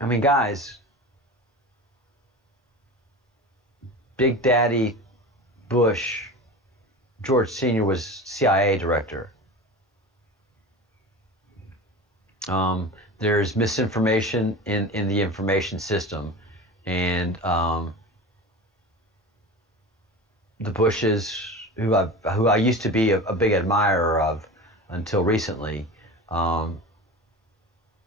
I mean, guys, Big Daddy Bush, George Sr. was CIA director. There's misinformation in the information system, and the Bushes, who I used to be a big admirer of until recently, they know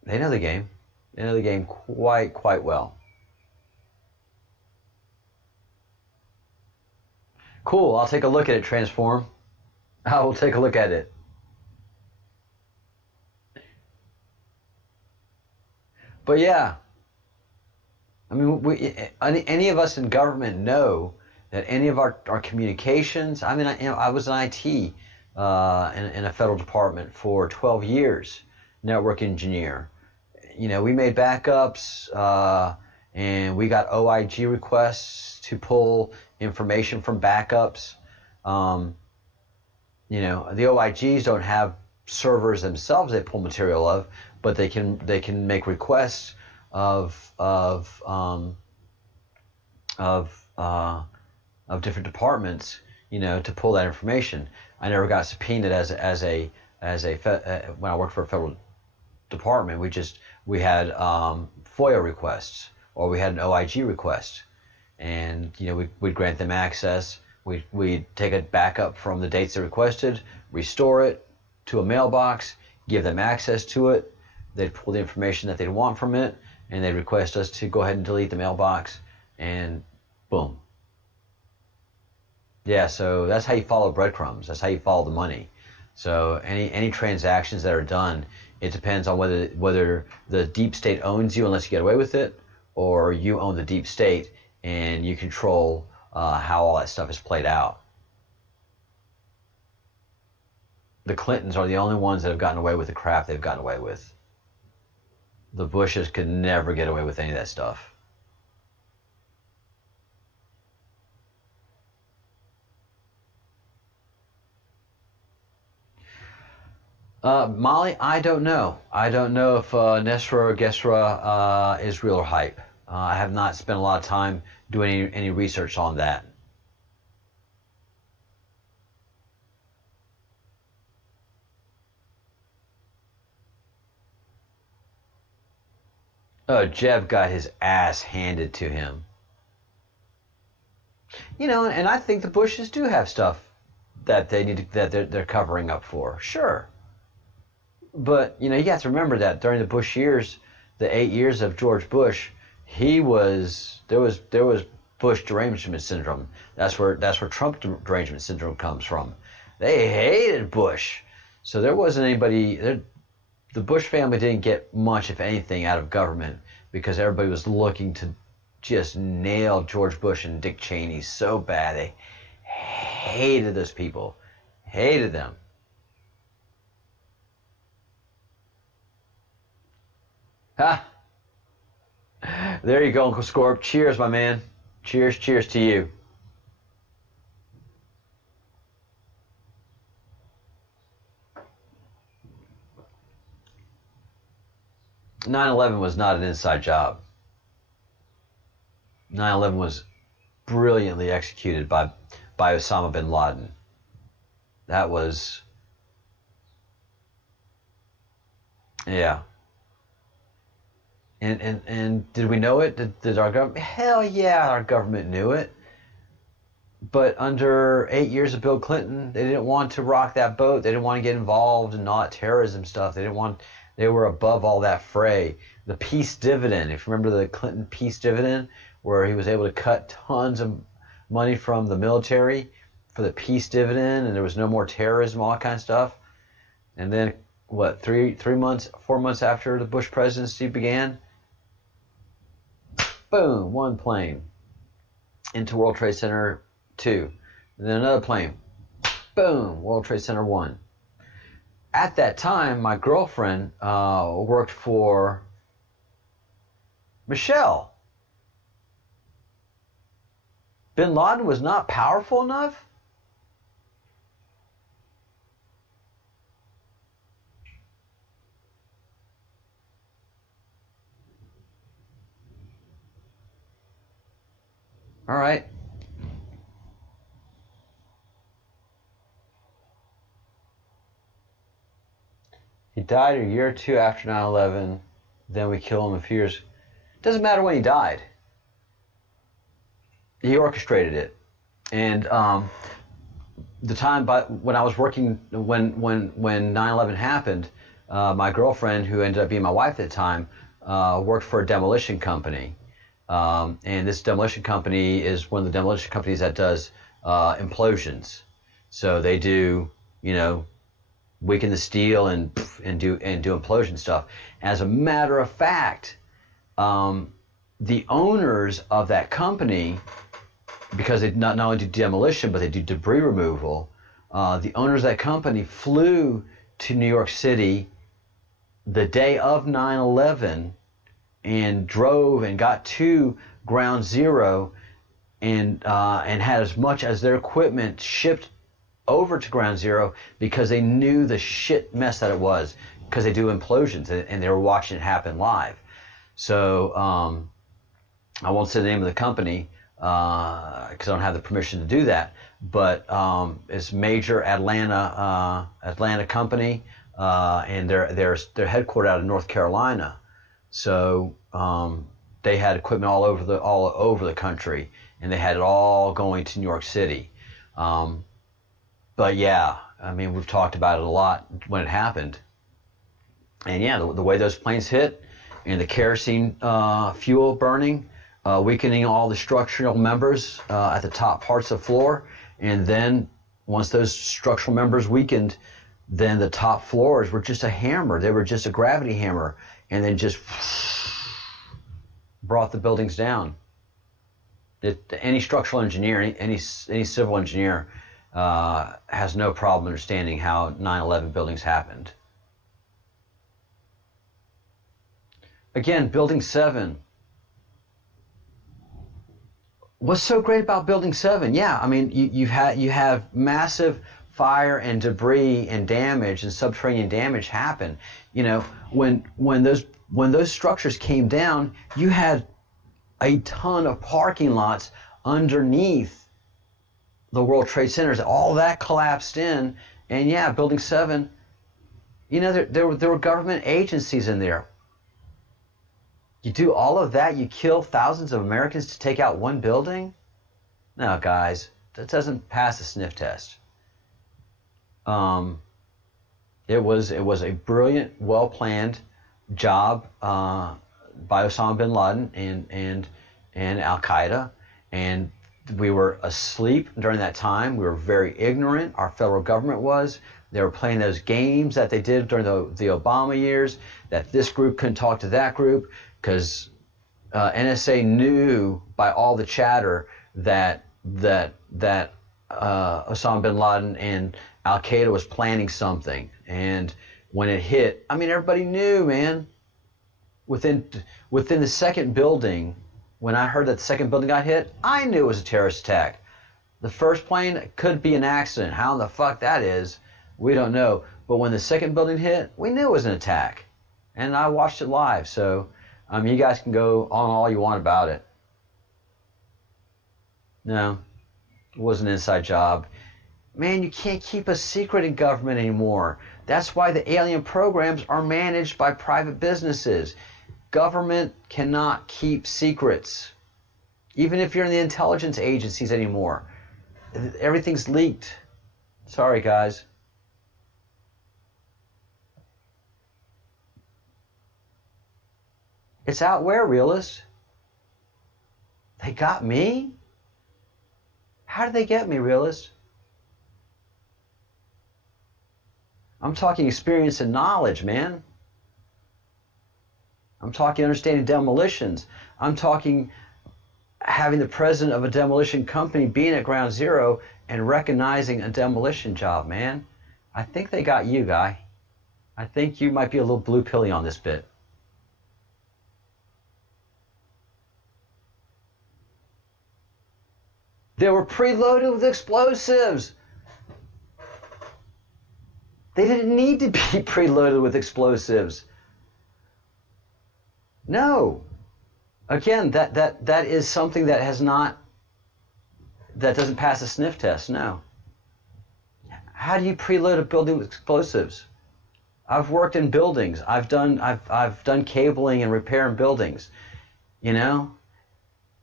the game. They know the game quite well. Cool. I'll take a look at it, Transform. I will take a look at it. But yeah, I mean, any of us in government know that any of our communications. I mean, I was in IT in a federal department for 12 years, network engineer. We made backups, and we got OIG requests to pull information from backups. The OIGs don't have servers themselves they pull material of, but they can make requests of different departments, to pull that information. I never got subpoenaed as a when I worked for a federal department. We had FOIA requests, or we had an OIG request, and we'd grant them access. We'd take a backup from the dates they requested, restore it to a mailbox, give them access to it. They'd pull the information that they'd want from it, and they'd request us to go ahead and delete the mailbox, and boom. Yeah, so that's how you follow breadcrumbs. That's how you follow the money. So any transactions that are done, it depends on whether the deep state owns you unless you get away with it, or you own the deep state and you control how all that stuff is played out. The Clintons are the only ones that have gotten away with the crap they've gotten away with. The Bushes could never get away with any of that stuff. Molly, I don't know. I don't know if Nesra or Gesra is real or hype. I have not spent a lot of time doing any research on that. Jeb got his ass handed to him. And I think the Bushes do have stuff that they're covering up for. Sure. But you have to remember that during the Bush years, the 8 years of George Bush, there was Bush derangement syndrome. That's where Trump derangement syndrome comes from. They hated Bush, so there wasn't anybody. The Bush family didn't get much, if anything, out of government because everybody was looking to just nail George Bush and Dick Cheney so bad. They hated those people, hated them. Ha! There you go, Uncle Scorp. Cheers, my man. Cheers to you. "9/11 was not an inside job. 9/11 was brilliantly executed by Osama bin Laden. That was, yeah. And did we know it? Did our government? Hell yeah, our government knew it. But under 8 years of Bill Clinton, they didn't want to rock that boat. They didn't want to get involved in not terrorism stuff. They were above all that fray. The peace dividend, if you remember the Clinton peace dividend, where he was able to cut tons of money from the military for the peace dividend, and there was no more terrorism, all that kind of stuff. And then, 4 months after the Bush presidency began, boom, one plane into World Trade Center 2. And then another plane, boom, World Trade Center 1. At that time, my girlfriend worked for Michelle. Bin Laden was not powerful enough All right. He died a year or two after 9/11. Then we kill him a few years. Doesn't matter when he died. He orchestrated it. And the time when I was working, when 9/11 happened, my girlfriend, who ended up being my wife at the time, worked for a demolition company. And this demolition company is one of the demolition companies that does implosions. So they do, weaken the steel and do implosion stuff. As a matter of fact, the owners of that company, because they not only do demolition but they do debris removal, the owners of that company flew to New York City the day of 9/11 and drove and got to Ground Zero and had as much as their equipment shipped over to Ground Zero because they knew the shit mess that it was, because they do implosions and they were watching it happen live. So I won't say the name of the company because I don't have the permission to do that, but it's major Atlanta company, and they're headquartered out of North Carolina. So they had equipment all over the country, and they had it all going to New York City. But yeah, I mean, we've talked about it a lot when it happened. And yeah, the way those planes hit, and the kerosene fuel burning, weakening all the structural members at the top parts of the floor. And then once those structural members weakened, then the top floors were just a hammer. They were just a gravity hammer, and then just brought the buildings down. Any structural engineer, any civil engineer has no problem understanding how 9/11 buildings happened. Again, Building 7. What's so great about Building 7? Yeah, I mean, you have massive fire and debris and damage and subterranean damage happen. When those structures came down, you had a ton of parking lots underneath the World Trade Centers. All that collapsed in, and yeah, Building 7. There were government agencies in there. You do all of that, you kill thousands of Americans to take out one building? No, guys, that doesn't pass the sniff test. It was a brilliant, well-planned job by Osama bin Laden and Al Qaeda, and we were asleep during that time. We were very ignorant. Our federal government was. They were playing those games that they did during the Obama years, that this group couldn't talk to that group, because NSA knew by all the chatter that Osama bin Laden and Al Qaeda was planning something. And when it hit, I mean, everybody knew, man. Within the second building, when I heard that the second building got hit, I knew it was a terrorist attack. The first plane could be an accident. How in the fuck that is, we don't know. But when the second building hit, we knew it was an attack. And I watched it live, so you guys can go on all you want about it. No, it was an inside job. Man, you can't keep a secret in government anymore. That's why the alien programs are managed by private businesses. Government cannot keep secrets. Even if you're in the intelligence agencies anymore. Everything's leaked. Sorry, guys. It's out where, realists? They got me? How did they get me, realists? I'm talking experience and knowledge, man. I'm talking understanding demolitions. I'm talking having the president of a demolition company being at Ground Zero and recognizing a demolition job, man. I think they got you, guy. I think you might be a little blue pilly on this bit. They were preloaded with explosives. They didn't need to be preloaded with explosives. No. Again, that is something that has not that doesn't pass a sniff test. No. How do you preload a building with explosives? I've worked in buildings. I've done cabling and repair in buildings, you know?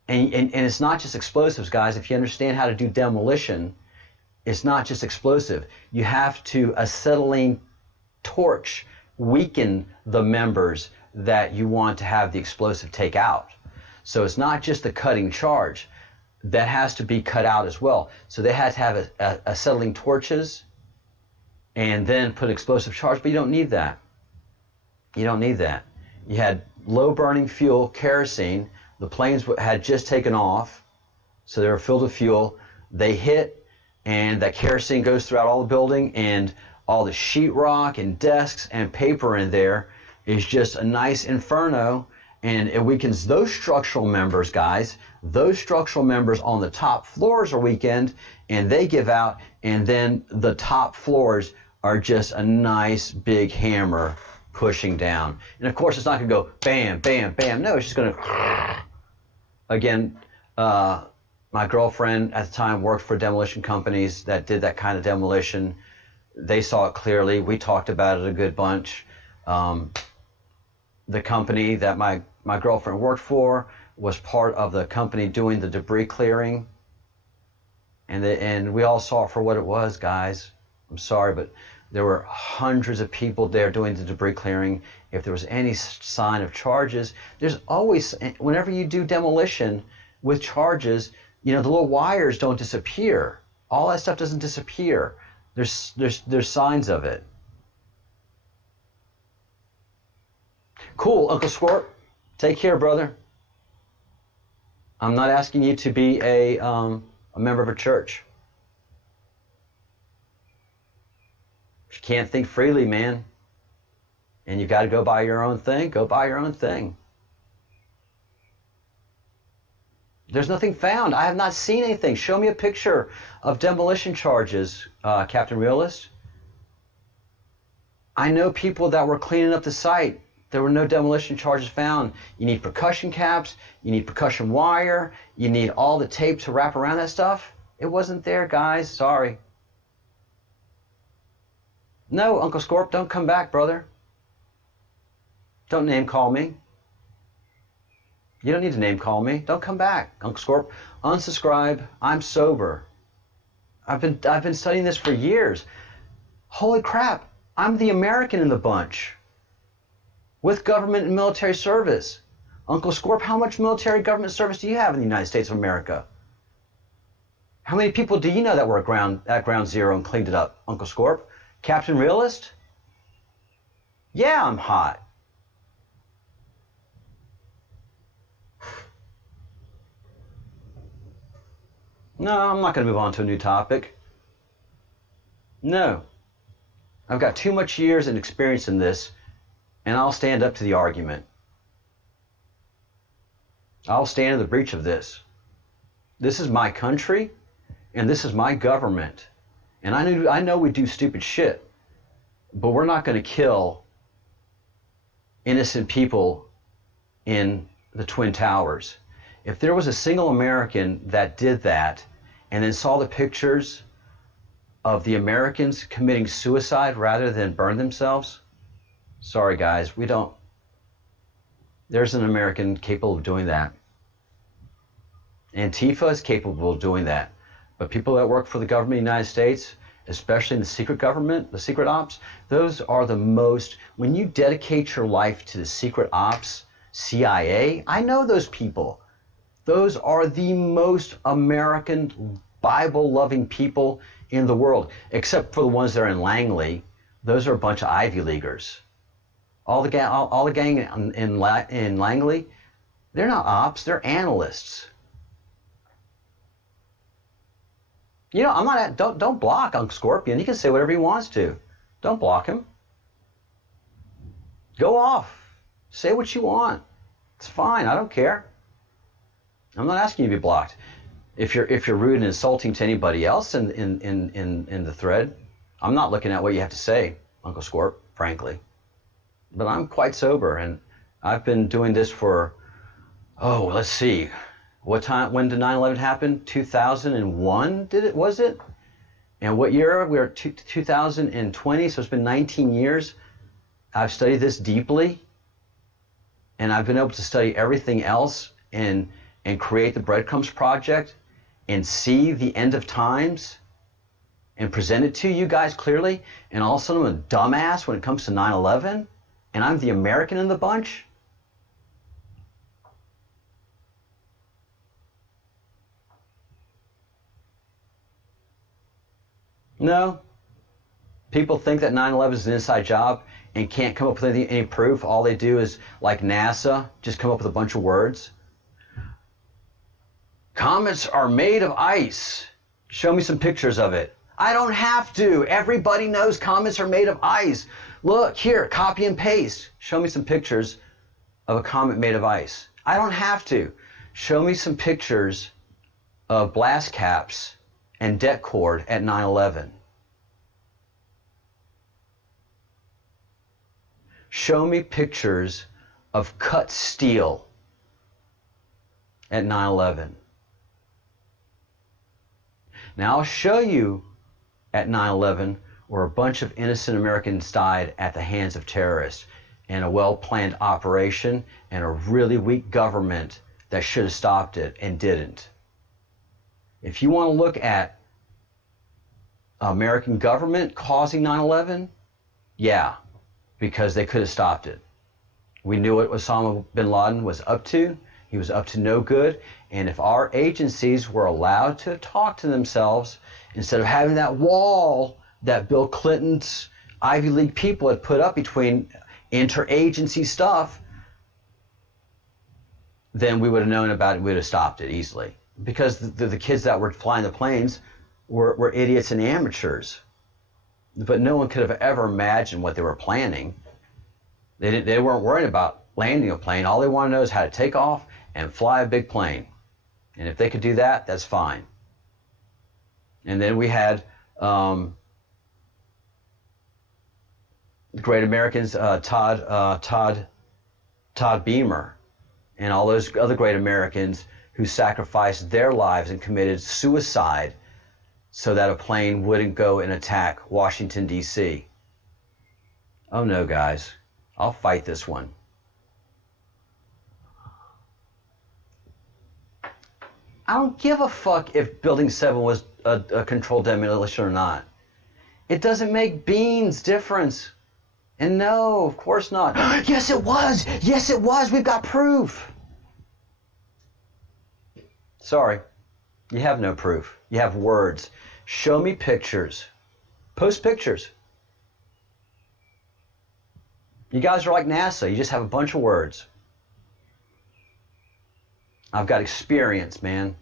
And it's not just explosives, guys. If you understand how to do demolition, it's not just explosive. You have to acetylene torch weaken the members that you want to have the explosive take out. So it's not just the cutting charge. That has to be cut out as well. So they had to have acetylene torches and then put explosive charge, but you don't need that. You don't need that. You had low burning fuel, kerosene. The planes had just taken off, so they were filled with fuel. They hit, and that kerosene goes throughout all the building, and all the sheetrock and desks and paper in there is just a nice inferno, and it weakens those structural members, guys. Those structural members on the top floors are weakened, and they give out, and then the top floors are just a nice big hammer pushing down. And of course, it's not going to go bam, bam, bam. No, it's just going to... Again, my girlfriend at the time worked for demolition companies that did that kind of demolition. They saw it clearly. We talked about it a good bunch. The company that my girlfriend worked for was part of the company doing the debris clearing. And we all saw it for what it was, guys. I'm sorry, but there were hundreds of people there doing the debris clearing. If there was any sign of charges, there's always, whenever you do demolition with charges, you know, the little wires don't disappear. All that stuff doesn't disappear. There's signs of it. Cool, Uncle Squirt. Take care, brother. I'm not asking you to be a member of a church. If you can't think freely, man, and you got to go buy your own thing, go buy your own thing. There's nothing found. I have not seen anything. Show me a picture of demolition charges, Captain Realist. I know people that were cleaning up the site. There were no demolition charges found. You need percussion caps. You need percussion wire. You need all the tape to wrap around that stuff. It wasn't there, guys. Sorry. No, Uncle Scorp, don't come back, brother. Don't name call me. You don't need to name call me. Don't come back, Uncle Scorp. Unsubscribe. I'm sober. I've been studying this for years. Holy crap, I'm the American in the bunch with government and military service. Uncle Scorp, how much military government service do you have in the United States of America? How many people do you know that were at ground zero and cleaned it up, Uncle Scorp? Captain Realist? Yeah, I'm hot. No, I'm not going to move on to a new topic. No. I've got too much years and experience in this, and I'll stand up to the argument. I'll stand in the breach of this. This is my country, and this is my government. And I know we do stupid shit, but we're not going to kill innocent people in the Twin Towers. If there was a single American that did that and then saw the pictures of the Americans committing suicide rather than burn themselves, sorry guys, we don't. There's an American capable of doing that. Antifa is capable of doing that. But people that work for the government of the United States, especially in the secret government, the secret ops, those are the most, when you dedicate your life to the secret ops, CIA, I know those people. Those are the most American, Bible-loving people in the world, except for the ones that are in Langley. Those are a bunch of Ivy Leaguers. All the gang in Langley, they're not ops, they're analysts. You know, I'm not. Don't block Uncle Scorpion. He can say whatever he wants to. Don't block him. Go off. Say what you want. It's fine. I don't care. I'm not asking you to be blocked. If you're rude and insulting to anybody else in the thread, I'm not looking at what you have to say, Uncle Scorp, frankly. But I'm quite sober, and I've been doing this for, let's see, What time? When did 9/11 happen? 2001? Was it? And what year? We are 2020. So it's been 19 years. I've studied this deeply, and I've been able to study everything else and create the Breadcrumbs Project and see the end of times and present it to you guys clearly. And all of a sudden I'm a dumbass when it comes to 9/11, and I'm the American in the bunch. No. People think that 9/11 is an inside job and can't come up with any proof. All they do is, like NASA, just come up with a bunch of words. Comets are made of ice. Show me some pictures of it. I don't have to. Everybody knows comets are made of ice. Look, here, copy and paste. Show me some pictures of a comet made of ice. I don't have to. Show me some pictures of blast caps and det cord at 9/11. Show me pictures of cut steel at 9/11. Now I'll show you at 9/11 where a bunch of innocent Americans died at the hands of terrorists in a well-planned operation and a really weak government that should have stopped it and didn't. If you want to look at American government causing 9/11, yeah, because they could have stopped it. We knew what Osama bin Laden was up to. He was up to no good. And if our agencies were allowed to talk to themselves instead of having that wall that Bill Clinton's Ivy League people had put up between interagency stuff, then we would have known about it. We would have stopped it easily. Because the kids that were flying the planes were idiots and amateurs. But no one could have ever imagined what they were planning. They weren't worried about landing a plane. All they want to know is how to take off and fly a big plane. And if they could do that, that's fine. And then we had the great Americans, Todd Beamer, and all those other great Americans who sacrificed their lives and committed suicide so that a plane wouldn't go and attack Washington, D.C. Oh no, guys. I'll fight this one. I don't give a fuck if Building 7 was a controlled demolition or not. It doesn't make beans difference. And no, of course not. Yes, it was. Yes, it was. We've got proof. Sorry. You have no proof. You have words. Show me pictures. Post pictures. You guys are like NASA. You just have a bunch of words. I've got experience, man.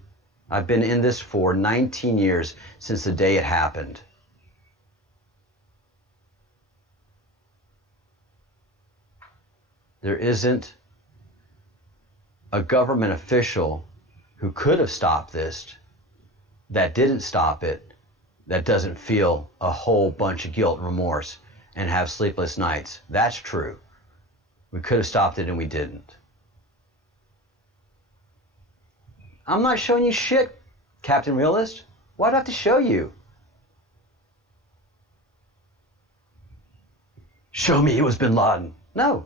I've been in this for 19 years since the day it happened. There isn't a government official who could have stopped this, that didn't stop it, that doesn't feel a whole bunch of guilt and remorse and have sleepless nights. That's true. We could have stopped it and we didn't. I'm not showing you shit, Captain Realist. Why do I have to show you? Show me it was bin Laden. No.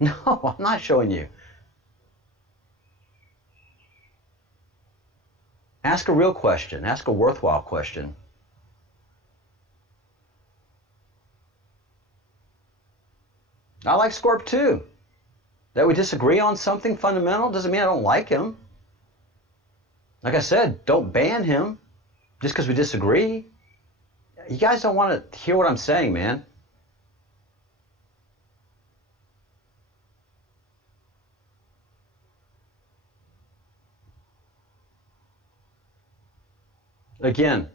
No, I'm not showing you. Ask a real question. Ask a worthwhile question. I like Scorp too. That we disagree on something fundamental doesn't mean I don't like him. Like I said, don't ban him just because we disagree. You guys don't want to hear what I'm saying, man. Again,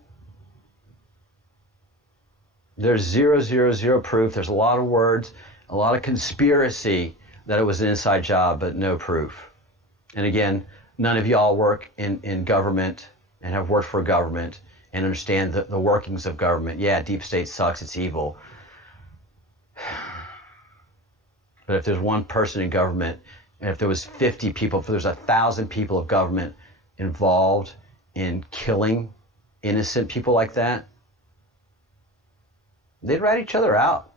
there's 000 proof. There's a lot of words, a lot of conspiracy that it was an inside job, but no proof. And again, none of y'all work in government and have worked for government and understand the workings of government. Yeah, deep state sucks. It's evil. But if there's one person in government And if there was 50 people, if there's 1,000 people of government involved in killing innocent people like that, they'd rat each other out.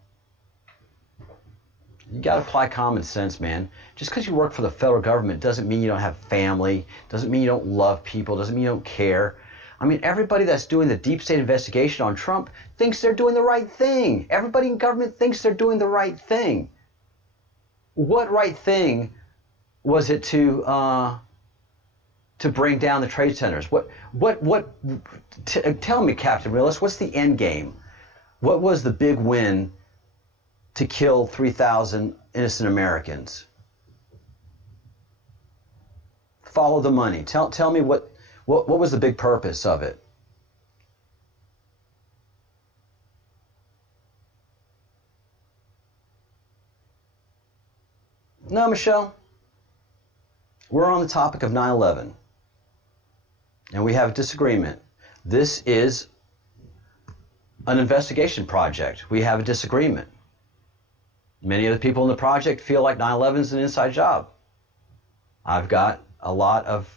You got to apply common sense, man. Just because you work for the federal government doesn't mean you don't have family, doesn't mean you don't love people, doesn't mean you don't care. I mean, everybody that's doing the deep state investigation on Trump thinks they're doing the right thing. Everybody in government thinks they're doing the right thing. What right thing was it to bring down the trade centers? Tell me, Captain Realist, what's the end game? What was the big win to kill 3,000 innocent Americans? Follow the money. Tell me what was the big purpose of it? No, Michelle. We're on the topic of 9/11, and we have a disagreement. This is an investigation project. We have a disagreement. Many of the people in the project feel like 9/11 is an inside job. I've got a lot of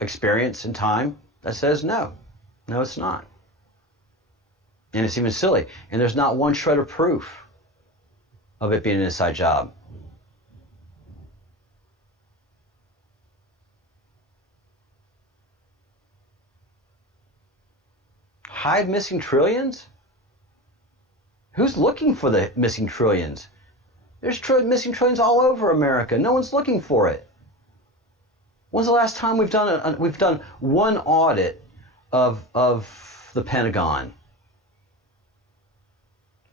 experience and time that says no, it's not. And it's even silly. And there's not one shred of proof of it being an inside job. Hide missing trillions? Who's looking for the missing trillions? There's missing trillions all over America. No one's looking for it. When's the last time we've done one audit of the Pentagon?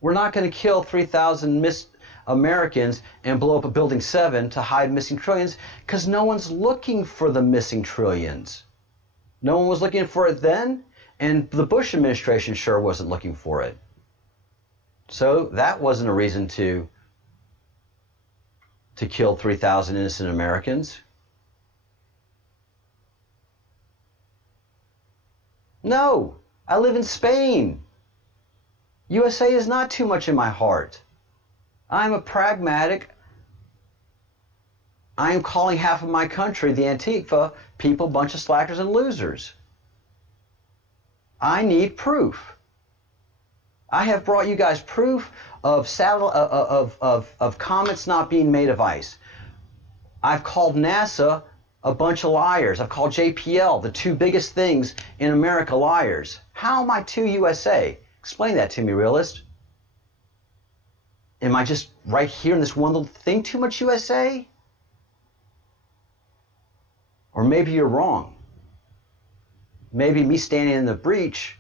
We're not going to kill 3,000 Americans and blow up a building 7 to hide missing trillions because no one's looking for the missing trillions. No one was looking for it then, and the Bush administration sure wasn't looking for it. So that wasn't a reason to kill 3,000 innocent Americans. No, I live in Spain. USA is not too much in my heart. I'm a pragmatic. I am calling half of my country, the Antifa, people, bunch of slackers and losers. I need proof. I have brought you guys proof of comets not being made of ice. I've called NASA a bunch of liars. I've called JPL, the two biggest things in America, liars. How am I too USA? Explain that to me, realist. Am I just right here in this one little thing too much USA? Or maybe you're wrong. Maybe me standing in the breach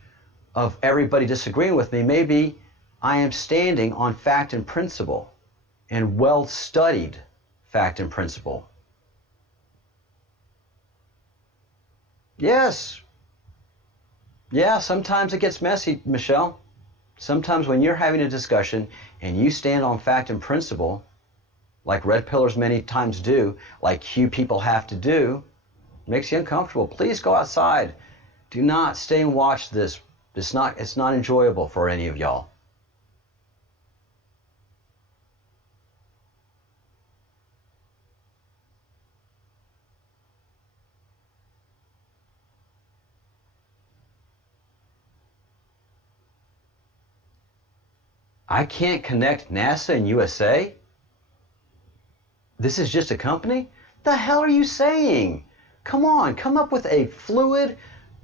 of everybody disagreeing with me, maybe I am standing on fact and principle, and well-studied fact and principle. Yes. Yeah, sometimes it gets messy, Michelle. Sometimes when you're having a discussion and you stand on fact and principle, like red pillars many times do, like Q people have to do, it makes you uncomfortable. Please go outside. Do not stay and watch this. It's not enjoyable for any of y'all. I can't connect NASA and USA? This is just a company? The hell are you saying? Come on, come up with a fluid,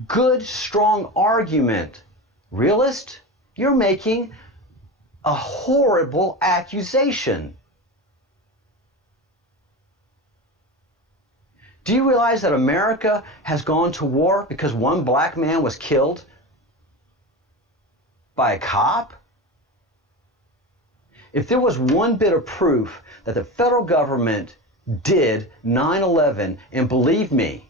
good, strong argument. Realist, you're making a horrible accusation. Do you realize that America has gone to war because one black man was killed by a cop? If there was one bit of proof that the federal government did 9/11, and believe me,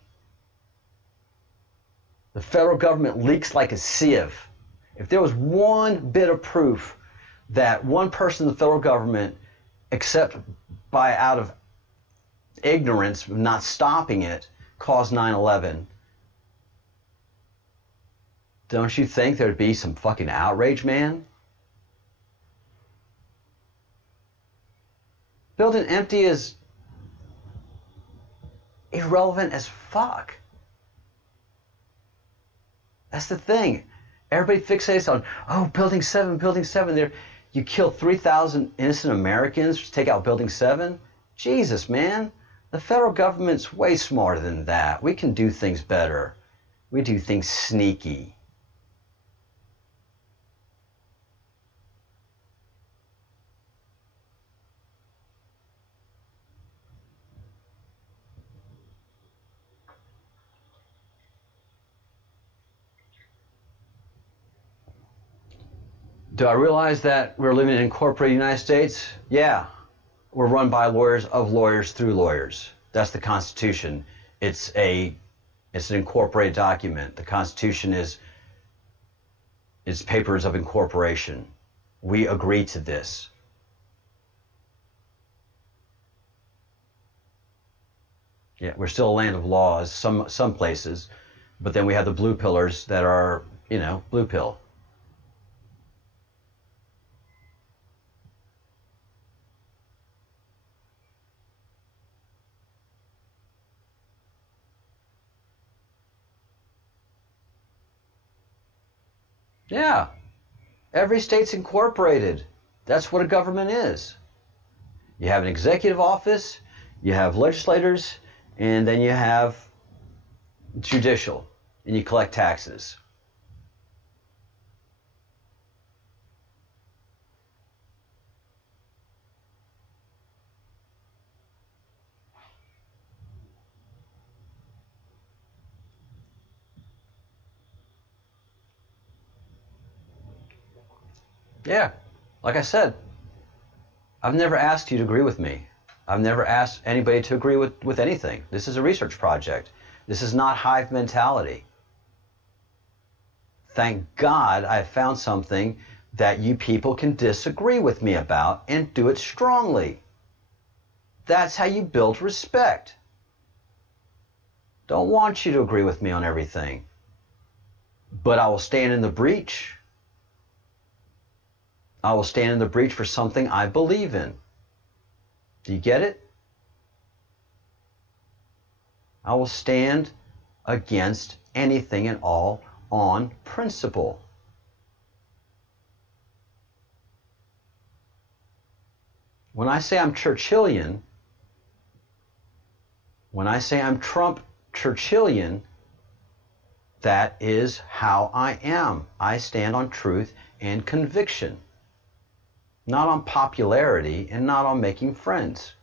the federal government leaks like a sieve. If there was one bit of proof that one person in the federal government, except by out of ignorance, not stopping it, caused 9/11, don't you think there'd be some fucking outrage, man? Building empty is irrelevant as fuck. That's the thing. Everybody fixates on, oh, Building 7, Building 7. There, you kill 3,000 innocent Americans to take out Building 7? Jesus, man. The federal government's way smarter than that. We can do things better. We do things sneaky. Do I realize that we're living in an incorporated United States? Yeah. We're run by lawyers of lawyers through lawyers. That's the Constitution. It's an incorporated document. The Constitution is papers of incorporation. We agree to this. Yeah, we're still a land of laws, some places, but then we have the blue pillars that are, blue pill. Yeah, every state's incorporated. That's what a government is. You have an executive office, you have legislators, and then you have judicial, and you collect taxes. Yeah, like I said, I've never asked you to agree with me. I've never asked anybody to agree with anything. This is a research project. This is not hive mentality. Thank God I found something that you people can disagree with me about and do it strongly. That's how you build respect. Don't want you to agree with me on everything. But I will stand in the breach. I will stand in the breach for something I believe in. Do you get it? I will stand against anything and all on principle. When I say I'm Churchillian, when I say I'm Trump Churchillian, that is how I am. I stand on truth and conviction. Not on popularity and not on making friends.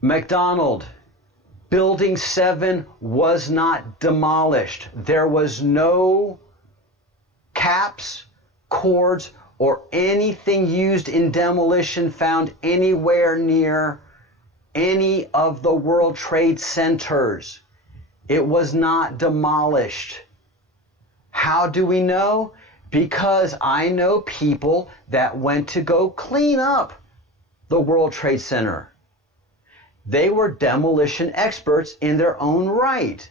McDonald, Building 7 was not demolished. There was no caps, cords, or anything used in demolition found anywhere near any of the World Trade Centers. It was not demolished. How do we know? Because I know people that went to go clean up the World Trade Center. They were demolition experts in their own right.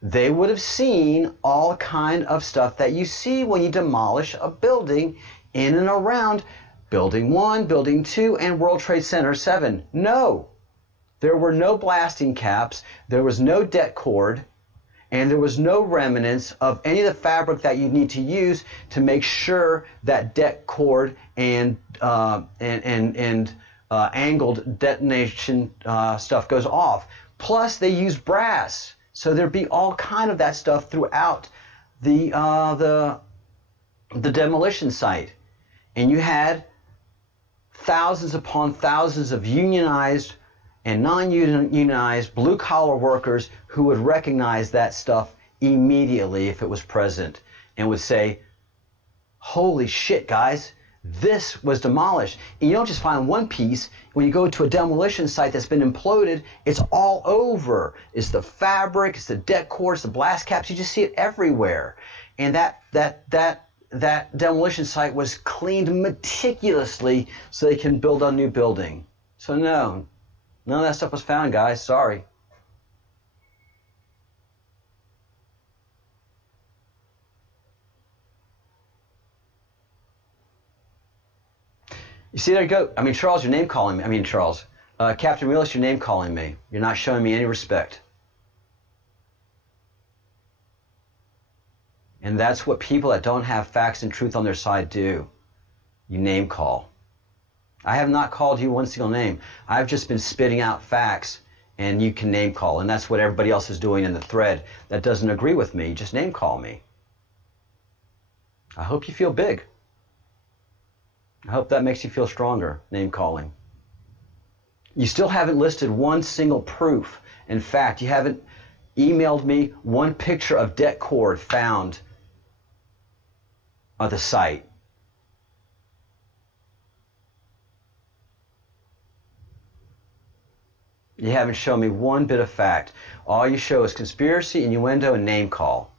They would have seen all kind of stuff that you see when you demolish a building in and around Building 1, Building 2, and World Trade Center 7. No, there were no blasting caps, there was no det cord, and there was no remnants of any of the fabric that you need to use to make sure that det cord and angled detonation stuff goes off. Plus, they use brass, so there'd be all kind of that stuff throughout the demolition site. And you had thousands upon thousands of unionized and non-unionized blue-collar workers who would recognize that stuff immediately if it was present and would say, holy shit, guys, this was demolished. And you don't just find one piece. When you go to a demolition site that's been imploded, it's all over. It's the fabric, it's the det cord, it's the blast caps. You just see it everywhere. And that demolition site was cleaned meticulously so they can build a new building. So no, none of that stuff was found, guys. Sorry. You see, there you go. I mean, Charles, you're name calling me. I mean, Charles, Captain Realist, you're name calling me. You're not showing me any respect. And that's what people that don't have facts and truth on their side do. You name call. I have not called you one single name. I've just been spitting out facts, and you can name call. And that's what everybody else is doing in the thread that doesn't agree with me. Just name call me. I hope you feel big. I hope that makes you feel stronger, name calling. You still haven't listed one single proof. In fact, you haven't emailed me one picture of det cord found on the site. You haven't shown me one bit of fact. All you show is conspiracy, innuendo, and name call.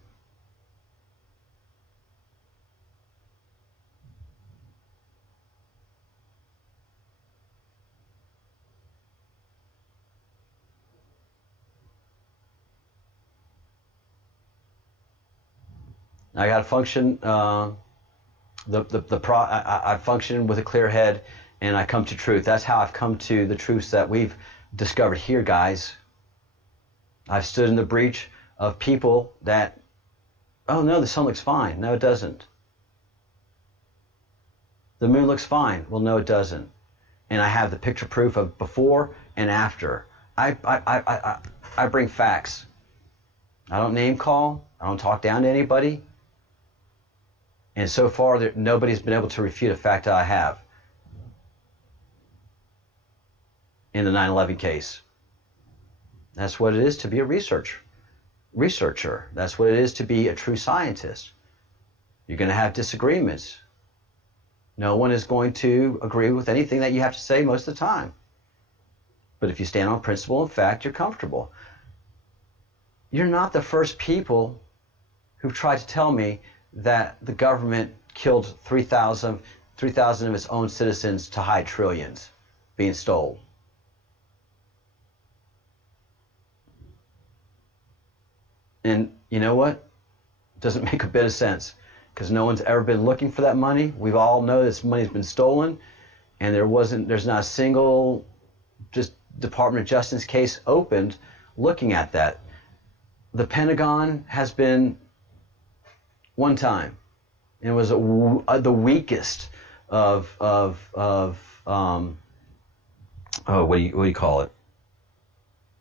I got to function. I function with a clear head, and I come to truth. That's how I've come to the truths that we've discovered here, guys. I've stood in the breach of people that, oh no, the sun looks fine. No, it doesn't. The moon looks fine. Well, no, it doesn't. And I have the picture proof of before and after. I bring facts. I don't name call. I don't talk down to anybody. And so far, nobody's been able to refute a fact that I have in the 9/11 case. That's what it is to be a researcher. That's what it is to be a true scientist. You're going to have disagreements. No one is going to agree with anything that you have to say most of the time. But if you stand on principle and fact, you're comfortable. You're not the first people who've tried to tell me that the government killed 3,000 of its own citizens to hide trillions being stolen. And you know what? It doesn't make a bit of sense, because no one's ever been looking for that money. We all know this money's been stolen, and there's not a single just Department of Justice case opened looking at that. The Pentagon has been one time, and it was the weakest of what do you call it?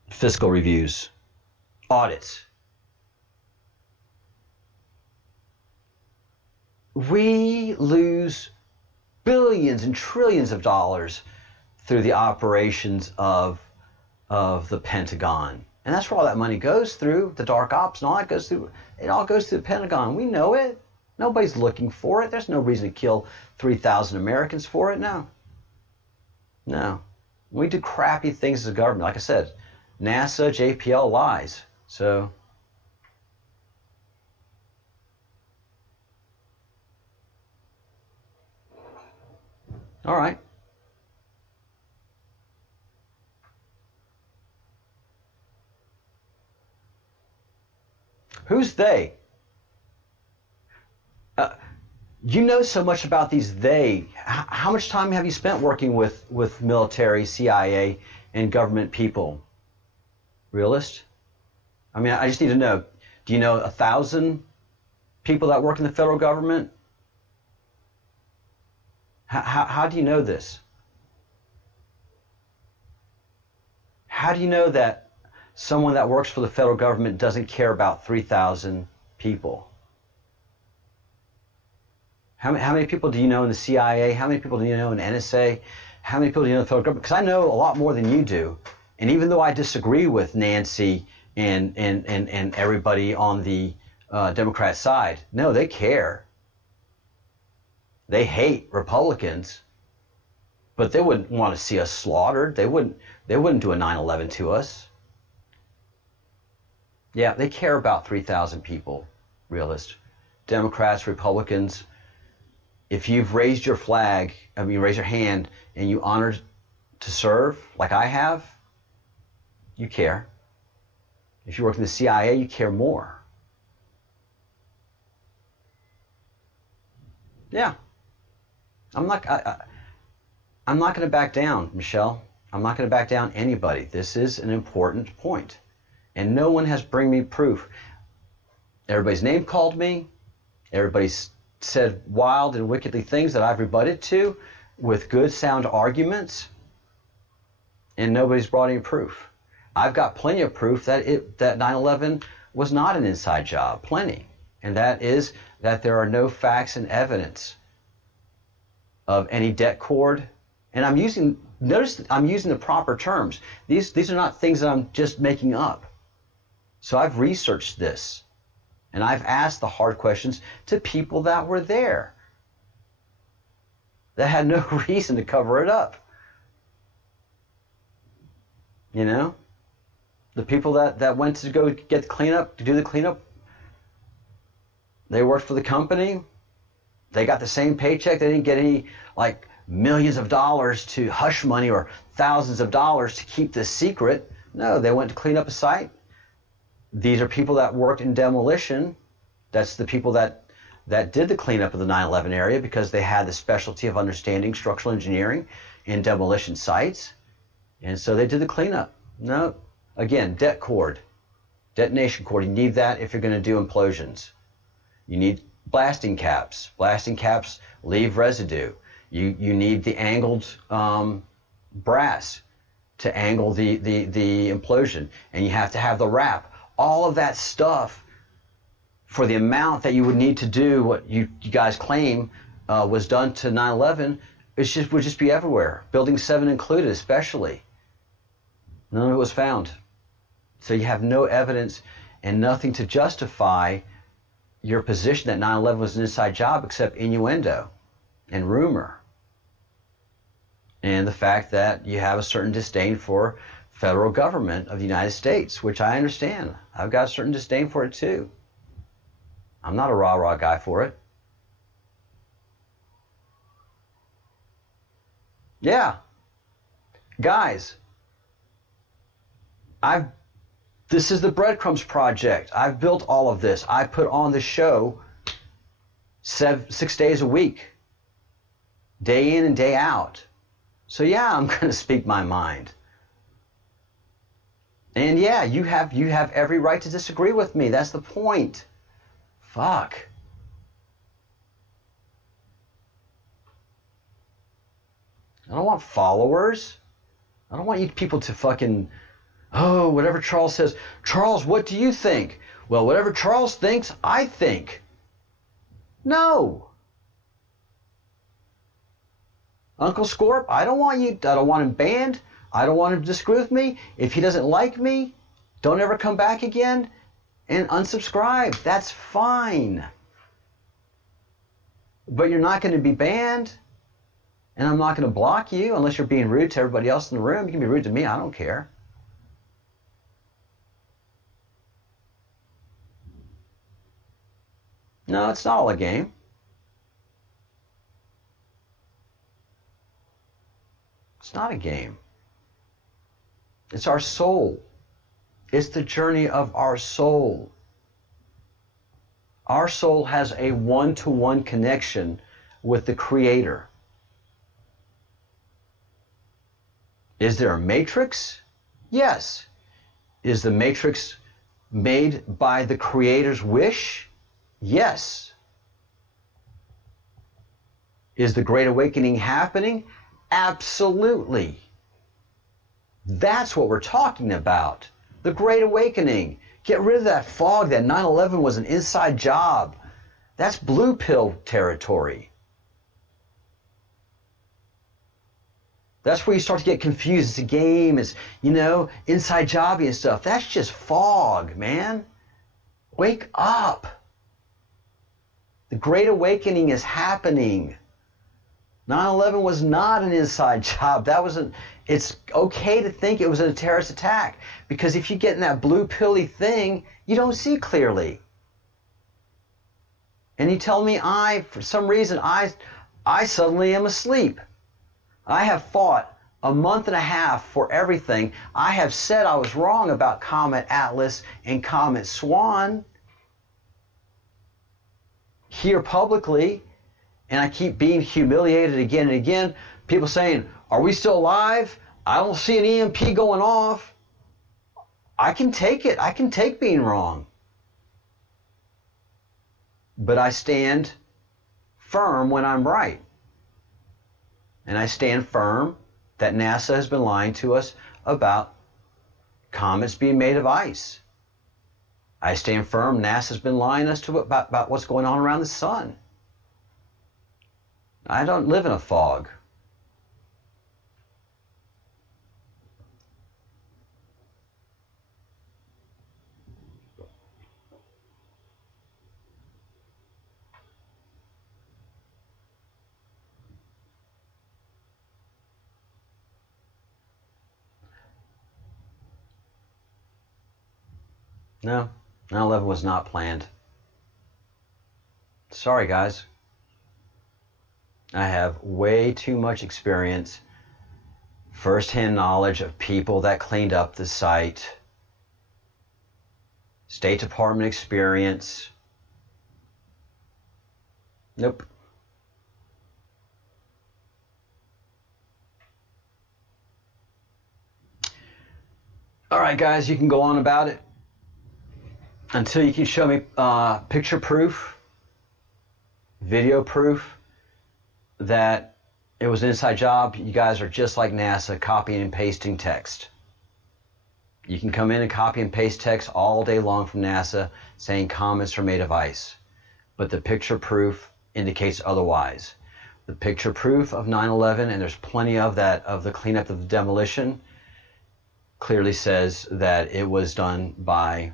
Fiscal reviews, audits. We lose billions and trillions of dollars through the operations of the Pentagon. And that's where all that money goes through, the dark ops and all that goes through. It all goes through the Pentagon. We know it. Nobody's looking for it. There's no reason to kill 3,000 Americans for it. No. No. We do crappy things as a government. Like I said, NASA, JPL lies. So all right. Who's they? You know so much about these they. How much time have you spent working with military, CIA, and government people? Realist? I mean, I just need to know. Do you know 1,000 people that work in the federal government? How do you know this? How do you know that someone that works for the federal government doesn't care about 3,000 people? How many people do you know in the CIA? How many people do you know in NSA? How many people do you know in the federal government? Because I know a lot more than you do. And even though I disagree with Nancy and everybody on the Democrat side, no, they care. They hate Republicans, but they wouldn't want to see us slaughtered. They wouldn't do a 9/11 to us. Yeah, they care about 3,000 people, realist. Democrats, Republicans. If you've raised your flag, raise your hand, and you honored to serve, like I have, you care. If you work in the CIA, you care more. Yeah. I'm not, I'm not going to back down, Michelle. I'm not going to back down anybody. This is an important point. And no one has bring me proof. Everybody's name called me. Everybody's said wild and wickedly things that I've rebutted to with good sound arguments. And nobody's brought any proof. I've got plenty of proof that 9/11 was not an inside job. Plenty. And that is that there are no facts and evidence of any det cord. And notice I'm using the proper terms. These are not things that I'm just making up. So I've researched this. And I've asked the hard questions to people that were there, that had no reason to cover it up. You know? The people that went to go get the cleanup, to do the cleanup, they worked for the company. They got the same paycheck. They didn't get any, like, millions of dollars to hush money or thousands of dollars to keep this secret. No, they went to clean up a site. These are people that worked in demolition. That's the people that did the cleanup of the 9/11 area because they had the specialty of understanding structural engineering in demolition sites. And so they did the cleanup. No, again, det cord, detonation cord. You need that if you're going to do implosions. You need blasting caps. Blasting caps leave residue. You need the angled brass to angle the implosion. And you have to have the wrap. All of that stuff for the amount that you would need to do what you guys claim was done to 9/11, would just be everywhere. Building 7 included, especially. None of it was found. So you have no evidence and nothing to justify your position that 9/11 was an inside job except innuendo and rumor. And the fact that you have a certain disdain for federal government of the United States, which I understand. I've got a certain disdain for it too. I'm not a rah-rah guy for it. Yeah. Guys, this is the Breadcrumbs Project. I've built all of this. I put on the show 6 days a week, day in and day out. So yeah, I'm going to speak my mind. And yeah, you have every right to disagree with me. That's the point. Fuck. I don't want followers. I don't want you people to fucking, oh, whatever Charles says. Charles, what do you think? Well, whatever Charles thinks, I think. No. Uncle Scorp, I don't want him banned. I don't want him to disagree with me. If he doesn't like me, don't ever come back again and unsubscribe. That's fine. But you're not going to be banned, and I'm not going to block you unless you're being rude to everybody else in the room. You can be rude to me. I don't care. No, it's not all a game. It's not a game. It's our soul. It's the journey of our soul. Our soul has a one-to-one connection with the Creator. Is there a matrix? Yes. Is the matrix made by the Creator's wish? Yes. Is the Great Awakening happening? Absolutely. That's what we're talking about. The Great Awakening. Get rid of that fog that 9/11 was an inside job. That's blue pill territory. That's where you start to get confused. It's a game. It's, inside jobby and stuff. That's just fog, man. Wake up. The Great Awakening is happening. 9/11 was not an inside job. It's okay to think it was a terrorist attack, because if you get in that blue pilly thing, you don't see clearly. And you tell me for some reason, I suddenly am asleep. I have fought a month and a half for everything. I have said I was wrong about Comet Atlas and Comet Swan here publicly, and I keep being humiliated again and again. People saying, are we still alive? I don't see an EMP going off. I can take it. I can take being wrong. But I stand firm when I'm right. And I stand firm that NASA has been lying to us about comets being made of ice. I stand firm NASA's been lying to us about what's going on around the sun. I don't live in a fog. No, 9/11 was not planned. Sorry, guys. I have way too much experience, first-hand knowledge of people that cleaned up the site, State Department experience. Nope. All right, guys, you can go on about it until you can show me picture proof, video proof that it was an inside job. You guys are just like NASA, copying and pasting text. You can come in and copy and paste text all day long from NASA saying comets are made of ice. But the picture proof indicates otherwise. The picture proof of 9/11, and there's plenty of that, of the cleanup of the demolition, clearly says that it was done by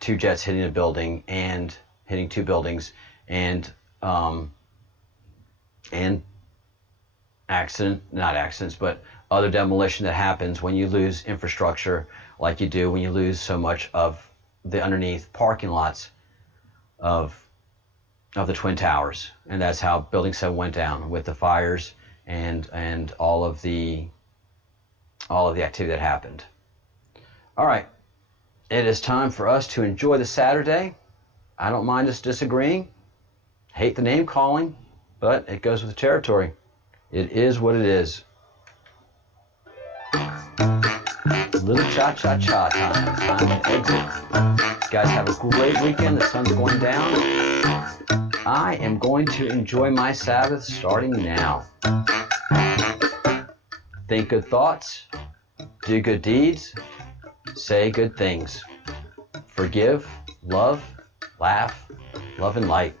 two jets hitting a building and hitting two buildings and not accidents, but other demolition that happens when you lose infrastructure like you do when you lose so much of the underneath parking lots of the Twin Towers. And that's how Building 7 went down, with the fires and all of the activity that happened. All right, it is time for us to enjoy the Saturday. I don't mind us disagreeing. Hate the name calling, but it goes with the territory. It is what it is. Little cha-cha-cha time. Time to exit. You guys have a great weekend. The sun's going down. I am going to enjoy my Sabbath starting now. Think good thoughts. Do good deeds. Say good things. Forgive, love, laugh, love and light.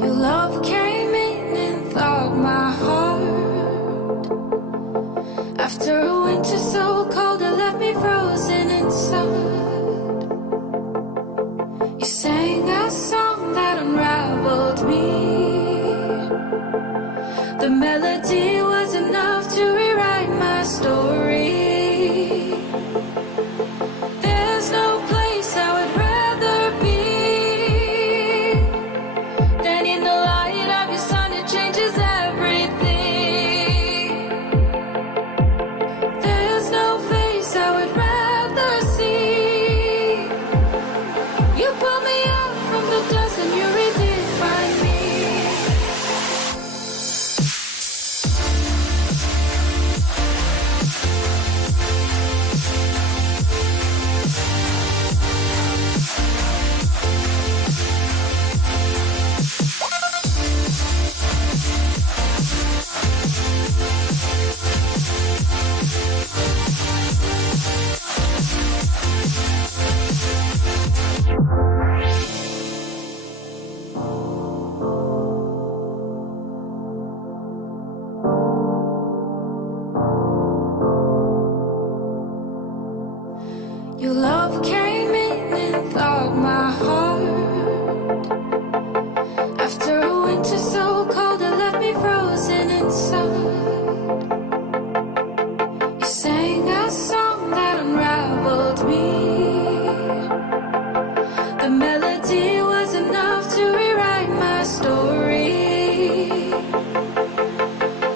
Your love came in and thawed my heart. After a winter so cold, it left me frozen inside. You sang a song that unraveled me. The melody was enough to rewrite my story. There's no place I would rather be than in the light of your sun. It changes everything. There's no face I would rather see. You pull me out from the dust and you redefine me. Your love came in and thawed my heart. After a winter so cold, it left me frozen inside. You sang a song that unraveled me. The melody was enough to rewrite my story.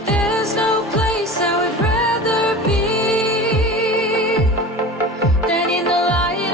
There's no place I would rather be than in the light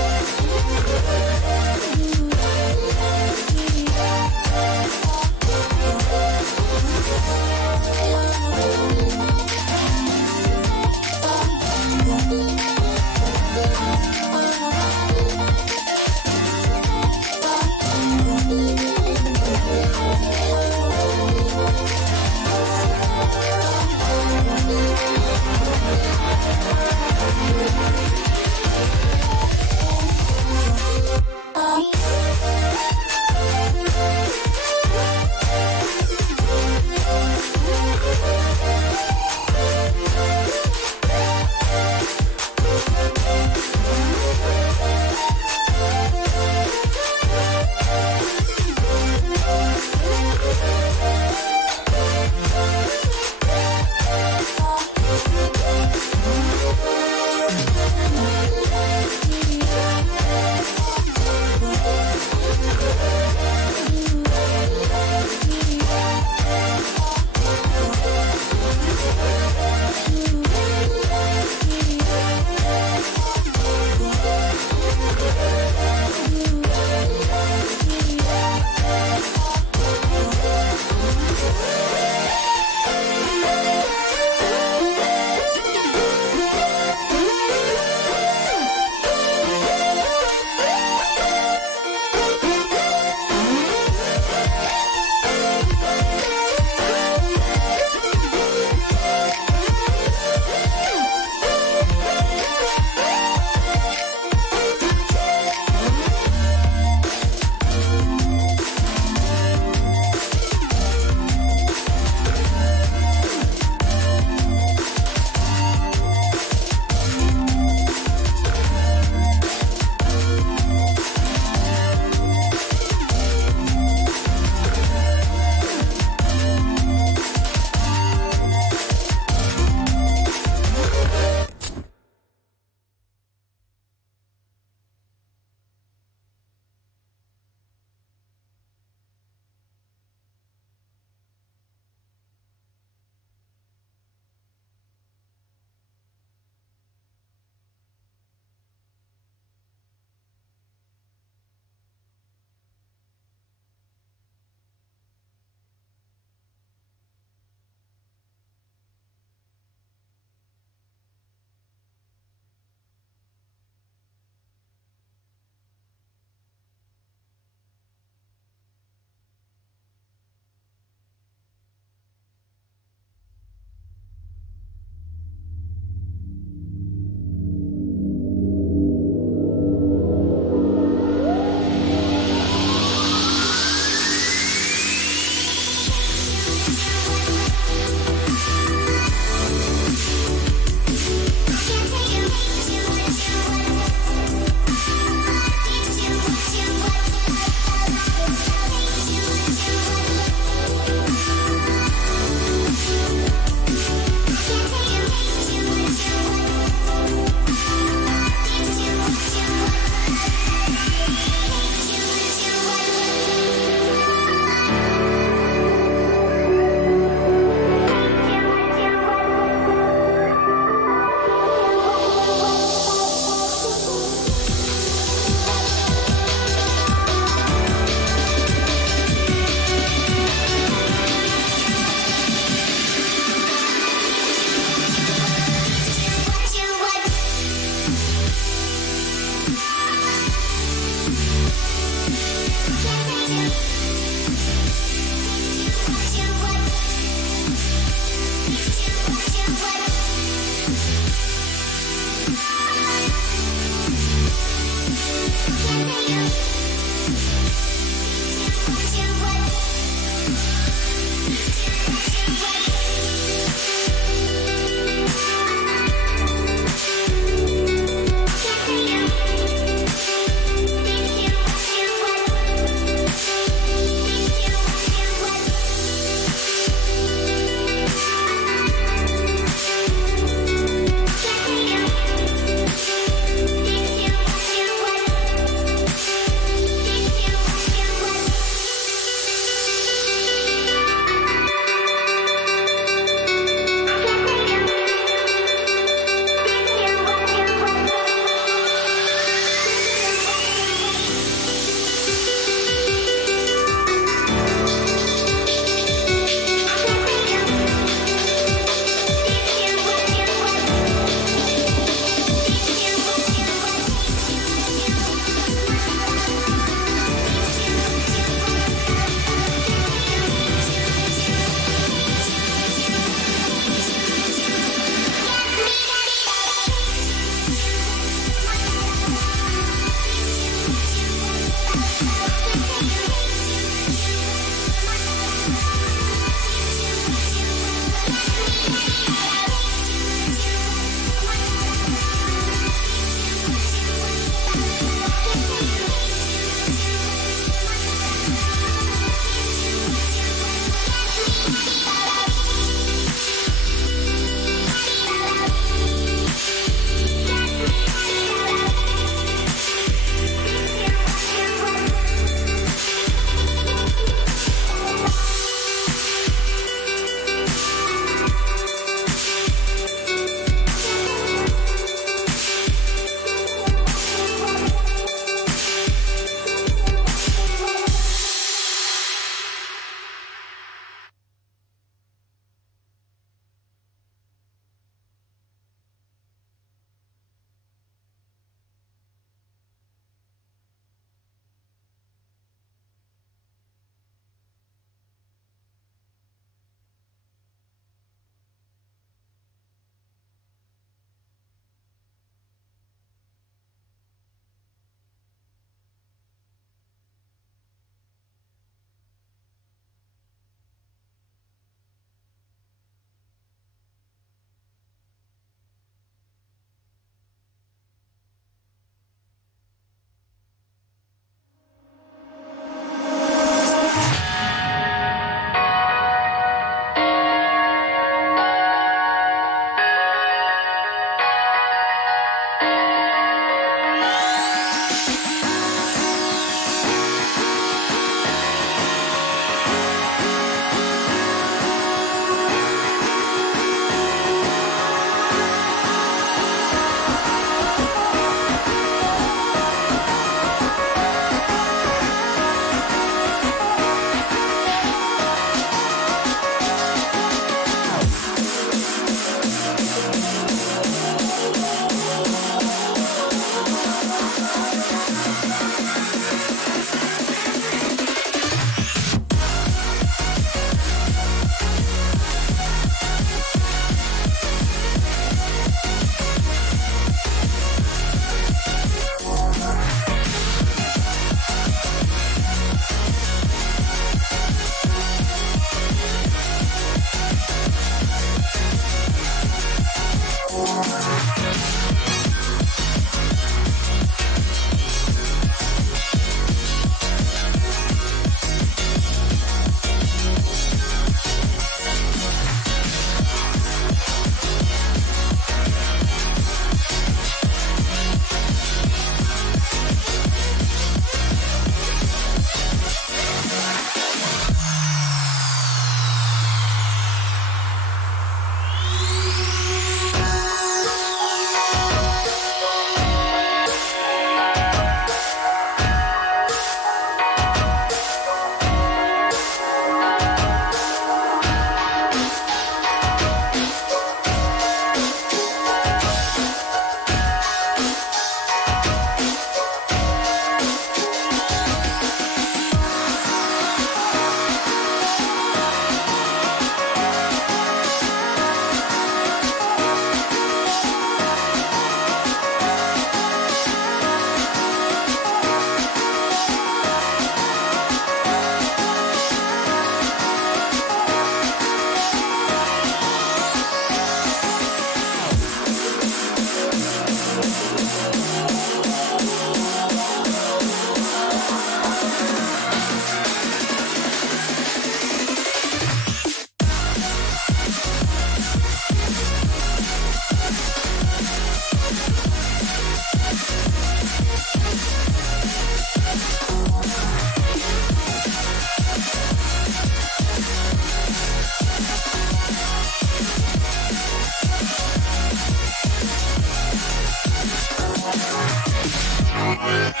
What?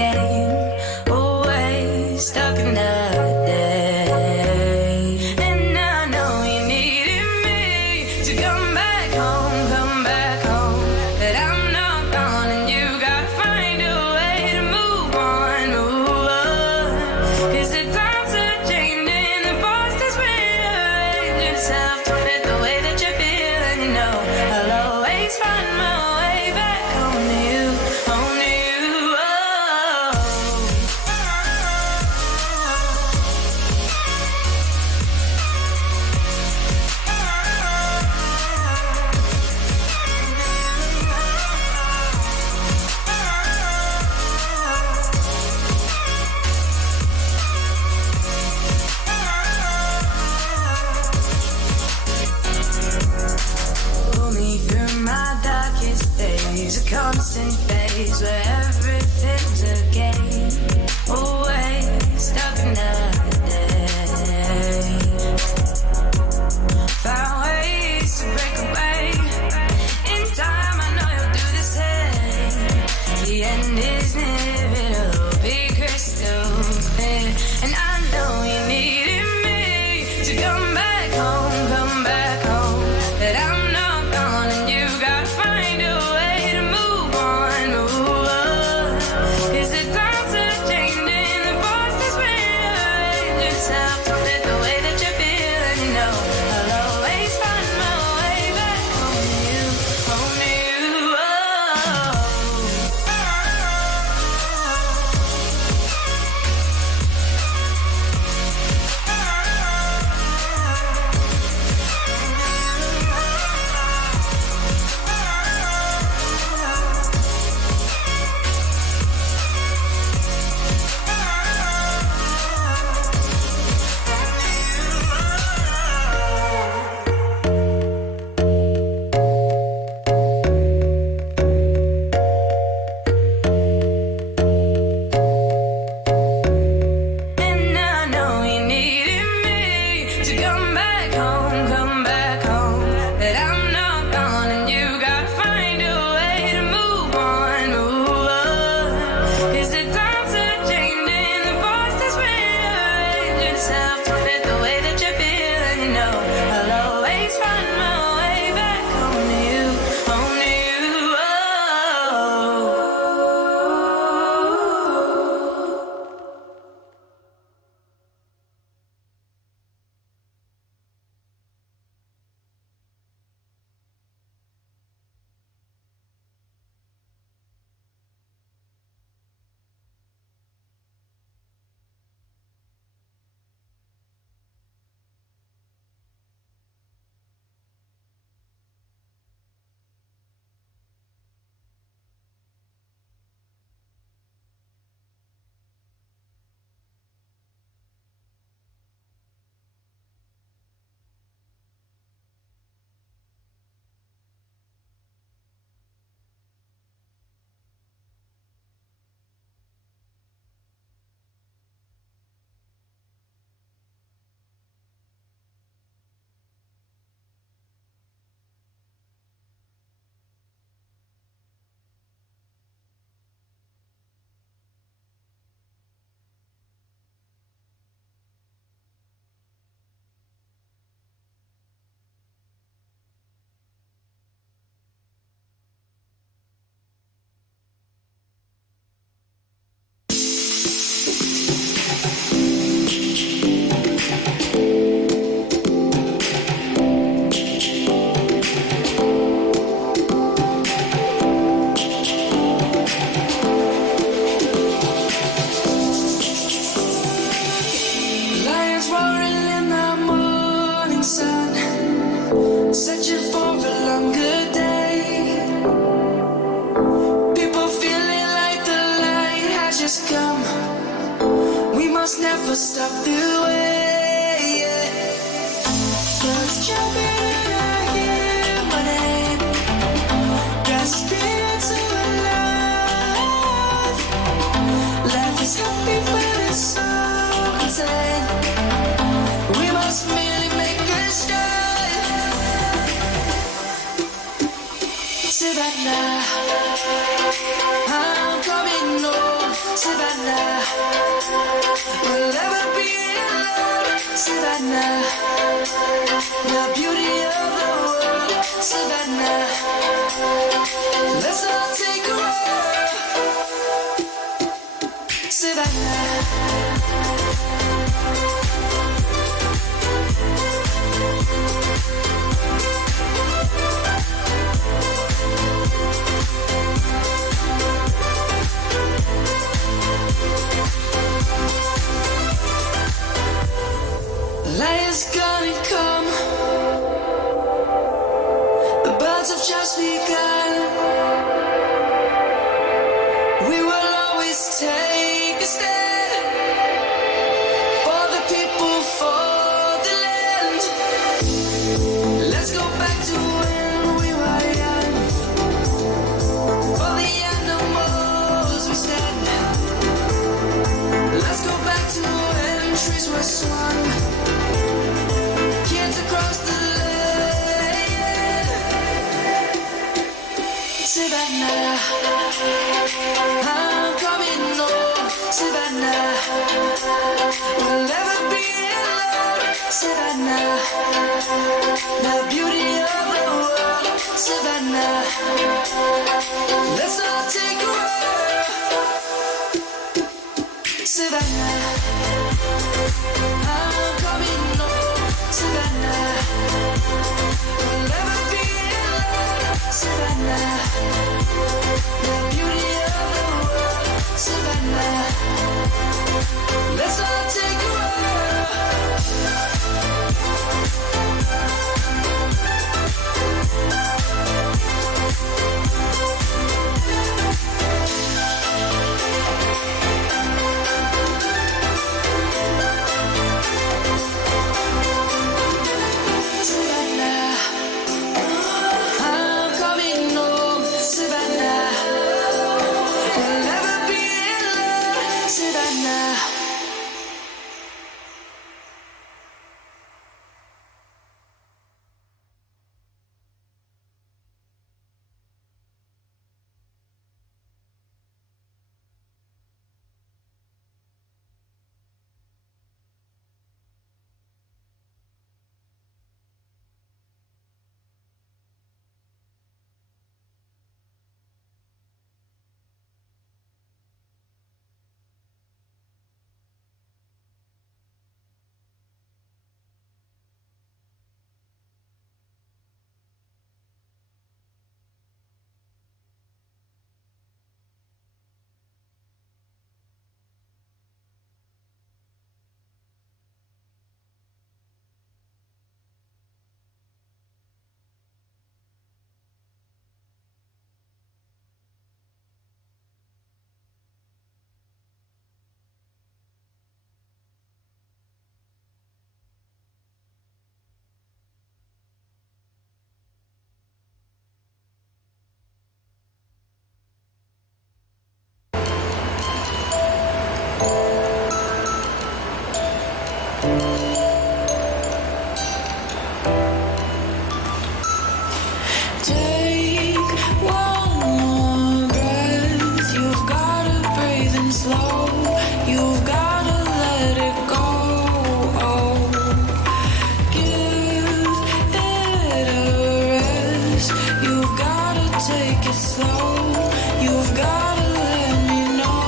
again. Always stuck in that day. And I know you needed me to come back home, but I'm not gone, and you gotta find a way to move on, move on. 'Cause the times are changing, the past is rearranging itself to fit the way that you feel, and you know I'll always find my way back home to you, home to you. Pull me through my darkest days, a constant phase where everything's a game. Always stuck in that day. Found ways to break away. In time, I know you'll do the same. The end is near, it'll be crystal clear. And I know you needed me to come back home, but I'm not gone, and you gotta find a way to move on, move on. 'Cause the times are changing, the past is rearranging itself to fit the way that you feel, and you know I'll always find my way back home to you, home to you. And I know you needed me to come back home, but I'm not gone, and you gotta find a way to move on, move on. 'Cause the times are changing, the past is rearranging itself to fit the way that you feel, and you know I'll always find my way back home to you, home to you. Lions roaring in the morning sun, searching for a longer day. People feeling like the light has just come. We must never stop the way. Birds jumping and I hear my name, grasping into a life. Life is happy, but it's so insane. We must merely make a start. Savannah, I'm coming home. Savannah. Savannah, the beauty of the world, Savannah. Let's all take a walk, Savannah. Light is gonna come. The birds have just begun. We will always take a stand for the people, for the land. Let's go back to when we were young. For the animals we stand. Let's go back to when trees were swung. Kids across the land, Savannah. I'm coming home, Savannah. We'll never be alone, Savannah. The beauty of the world, Savannah. Let's all take a walk, Savannah. I'm coming home, Savannah. We'll never be alone, Savannah. The beauty of the world, Savannah. Let's all take a Savannah, I'm coming home, Savannah. We'll never be alone, Savannah. Take one more breath. You've gotta breathe in slow. You've gotta let it go. Give it a rest. You've gotta take it slow. You've gotta let me know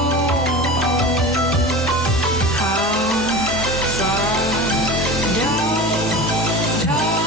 how far down, down.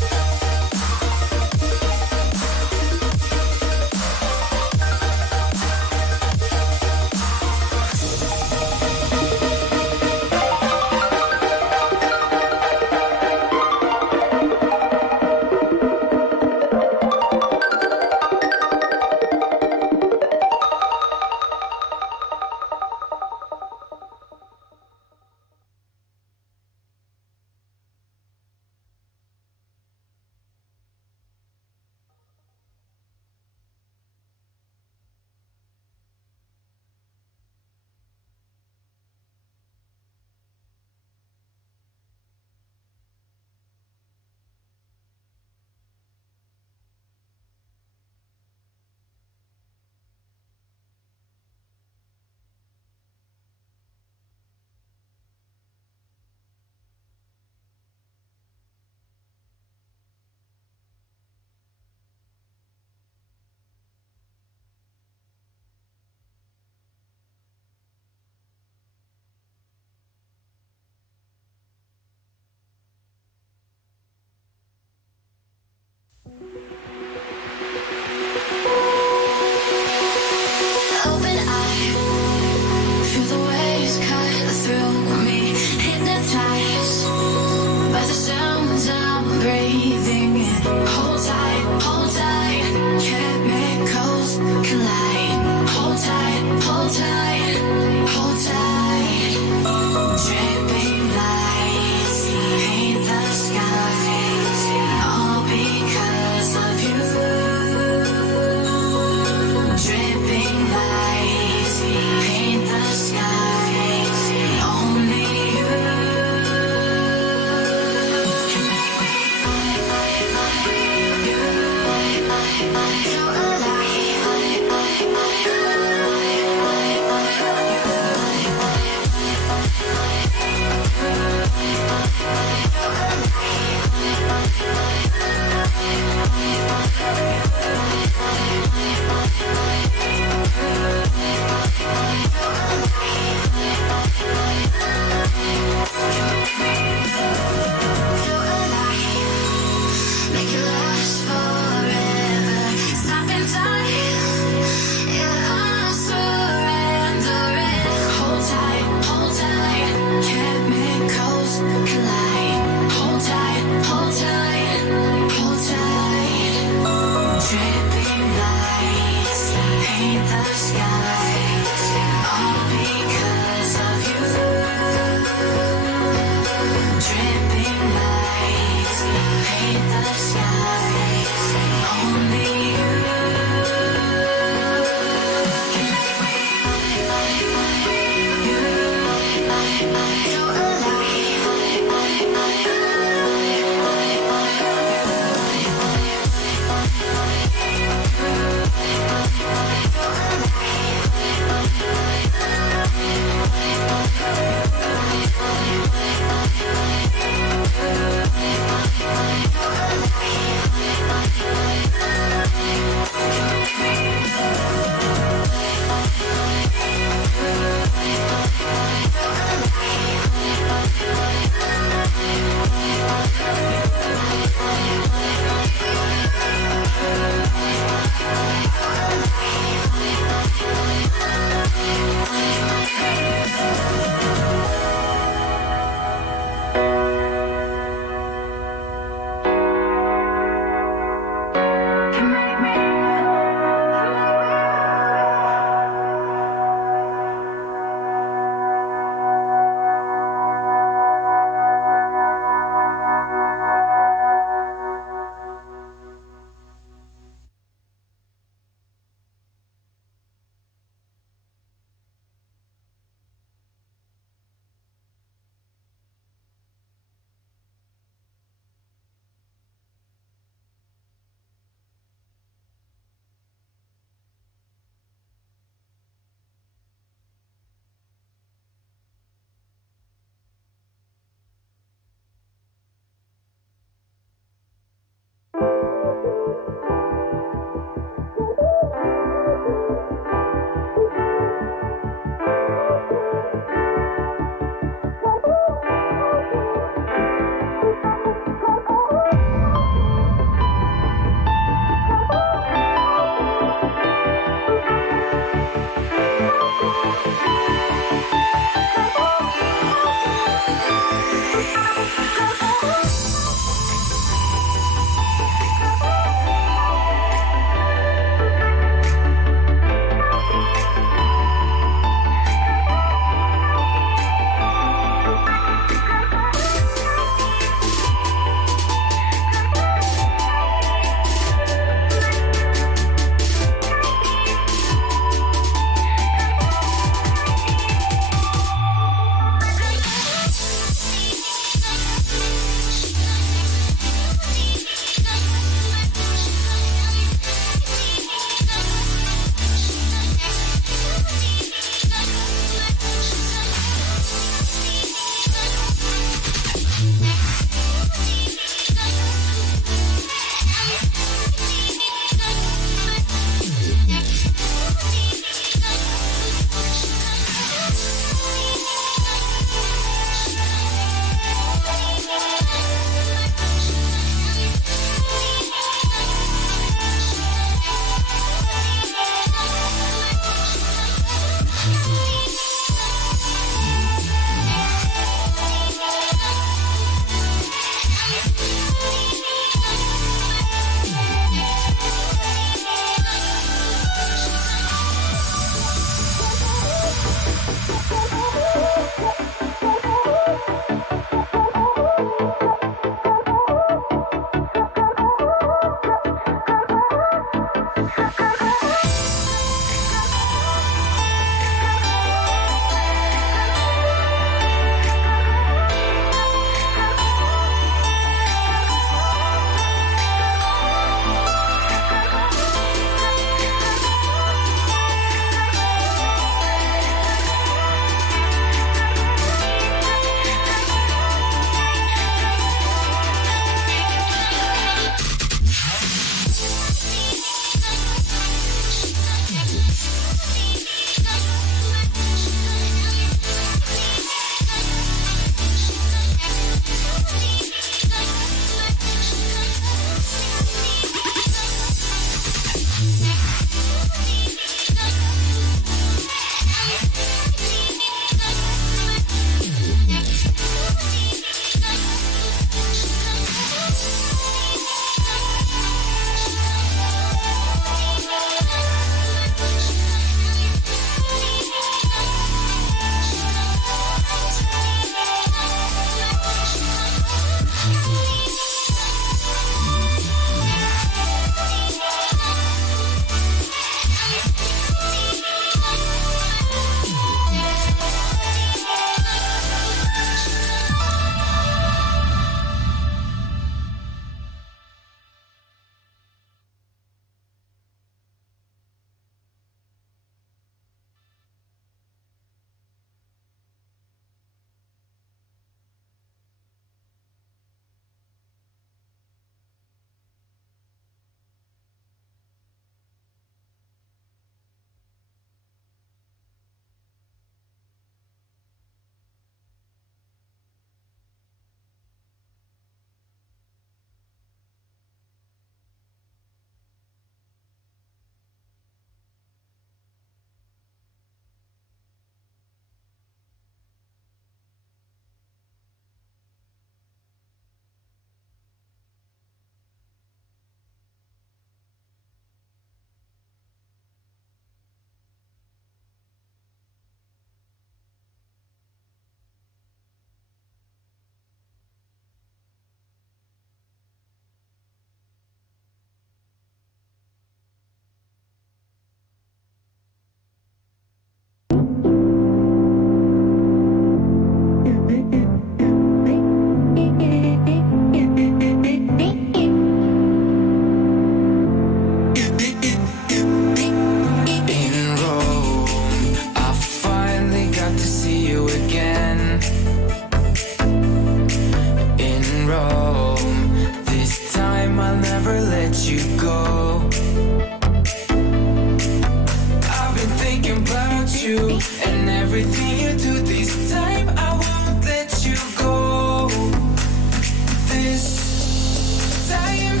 This time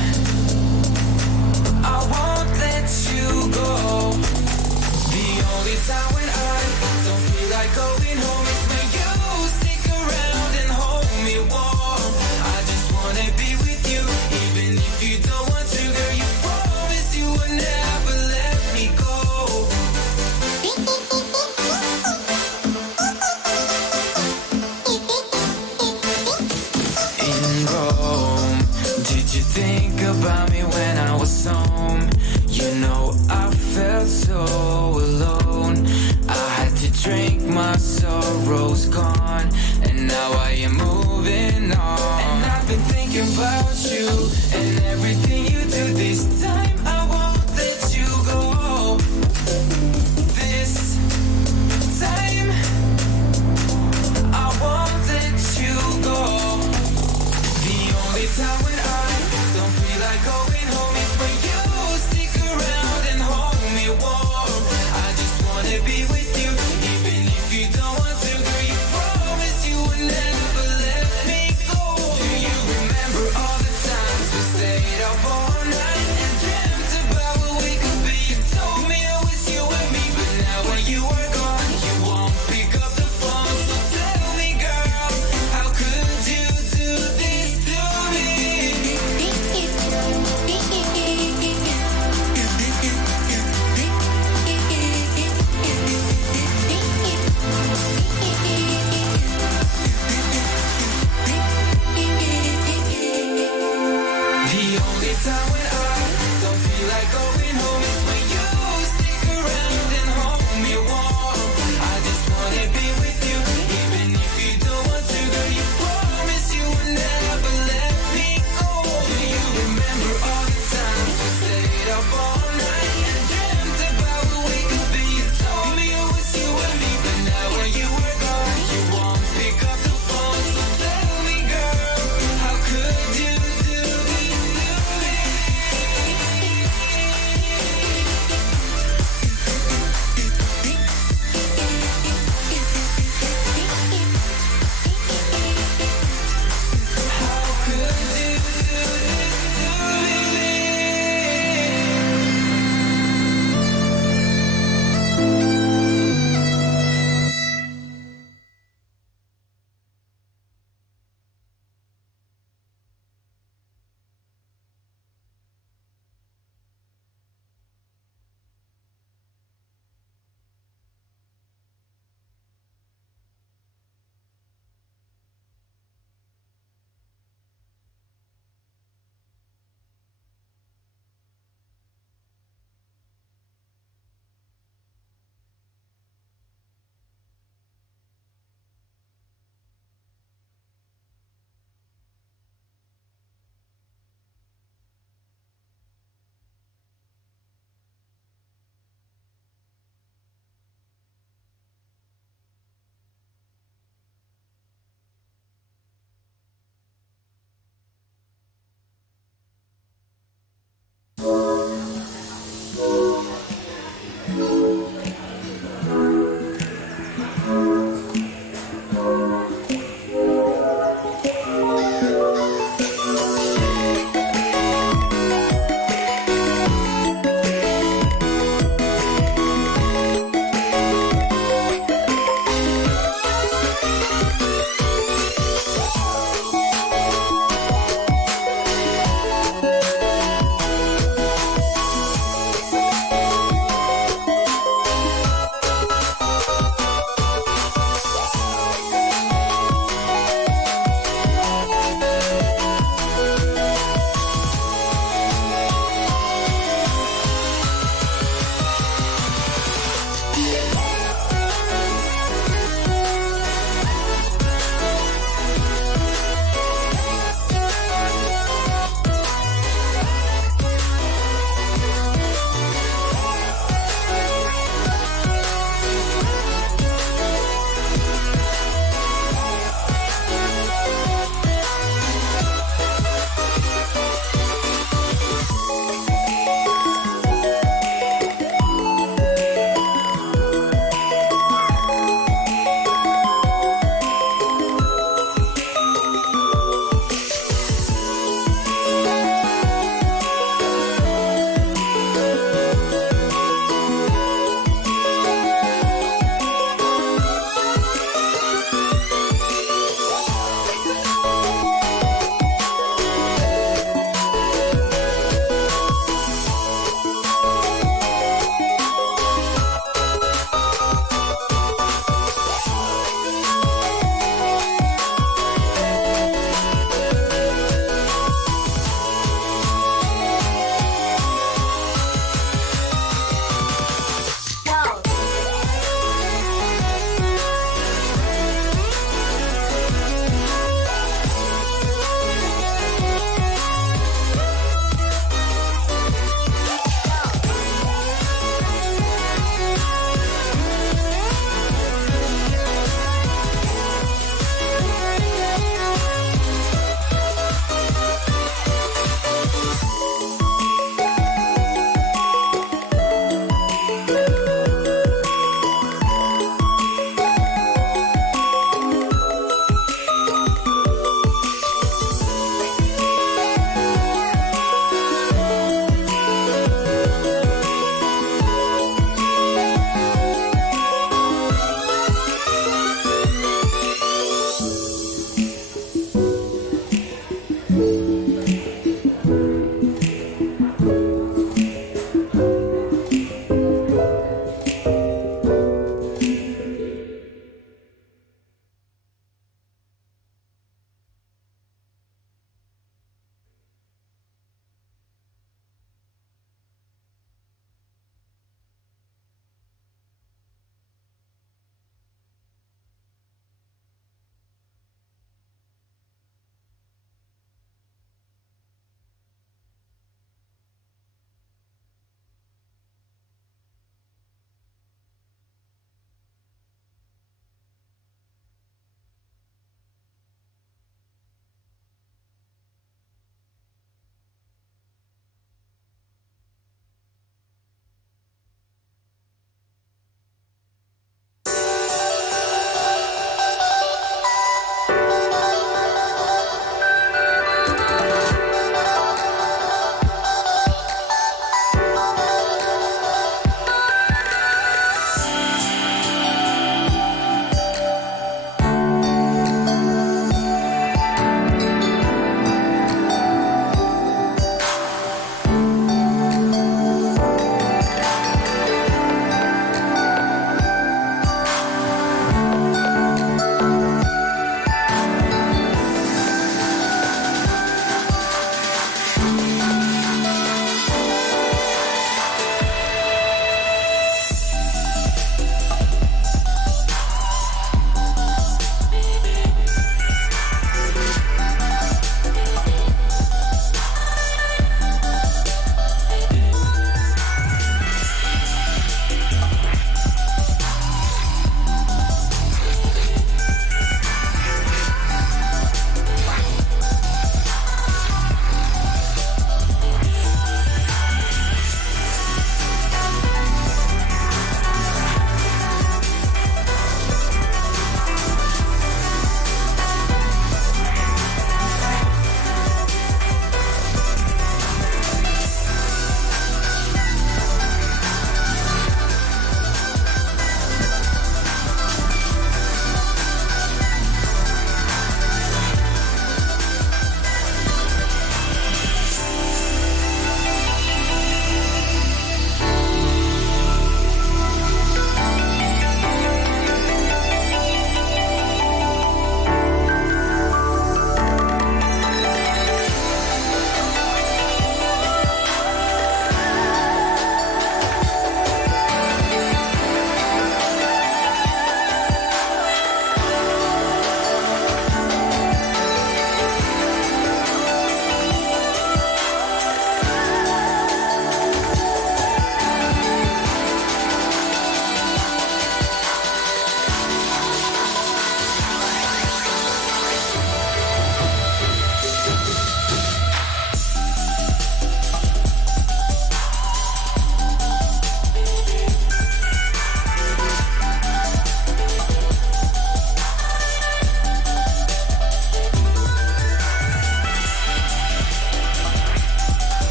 I won't let you go. The only time when I don't feel like going home is when you stick around and hold me warm. I just wanna be with you, even if you don't want to, girl. You promise you would never let me go. In Rome, did you think about me when I was home? You know I felt so alone. I had to drink, my sorrows gone, and now I am moving on. And I've been thinking about you and everything you do. This time I won't let you go. This time I won't let you go. The only time when I don't feel like going home is when you stick around and hold me warm. I just wanna be with you, even if you don't want to, girl. You promise you would never let me go. Do you remember all the times we stayed up all night and dreamt about what we could be? You told me it was you and me, but now when you are gone, you won't pick up the phone. So tell me, girl, how could you do this to me? The only time when I don't feel like going home is when you stick around and hold me warm. I just wanna be with you, even if you don't want to, girl. You promise you would never let me go. Do you remember all the times we stayed up all night and dreamt about what we could be? You told me it was you and me, but now when you were gone, you won't pick up the phone. So tell me, girl, how could you do this to me?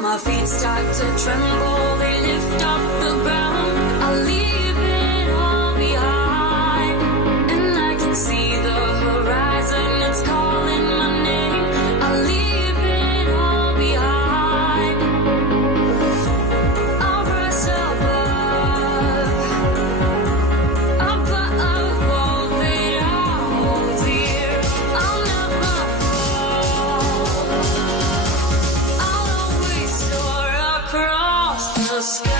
My feet start to tremble, they lift off the ground. I leave it all behind, and I can see the horizon, it's calling my name. I leave it all behind. I'll rise above all that I hold dear. I'll never fall. I'll always soar across the sky.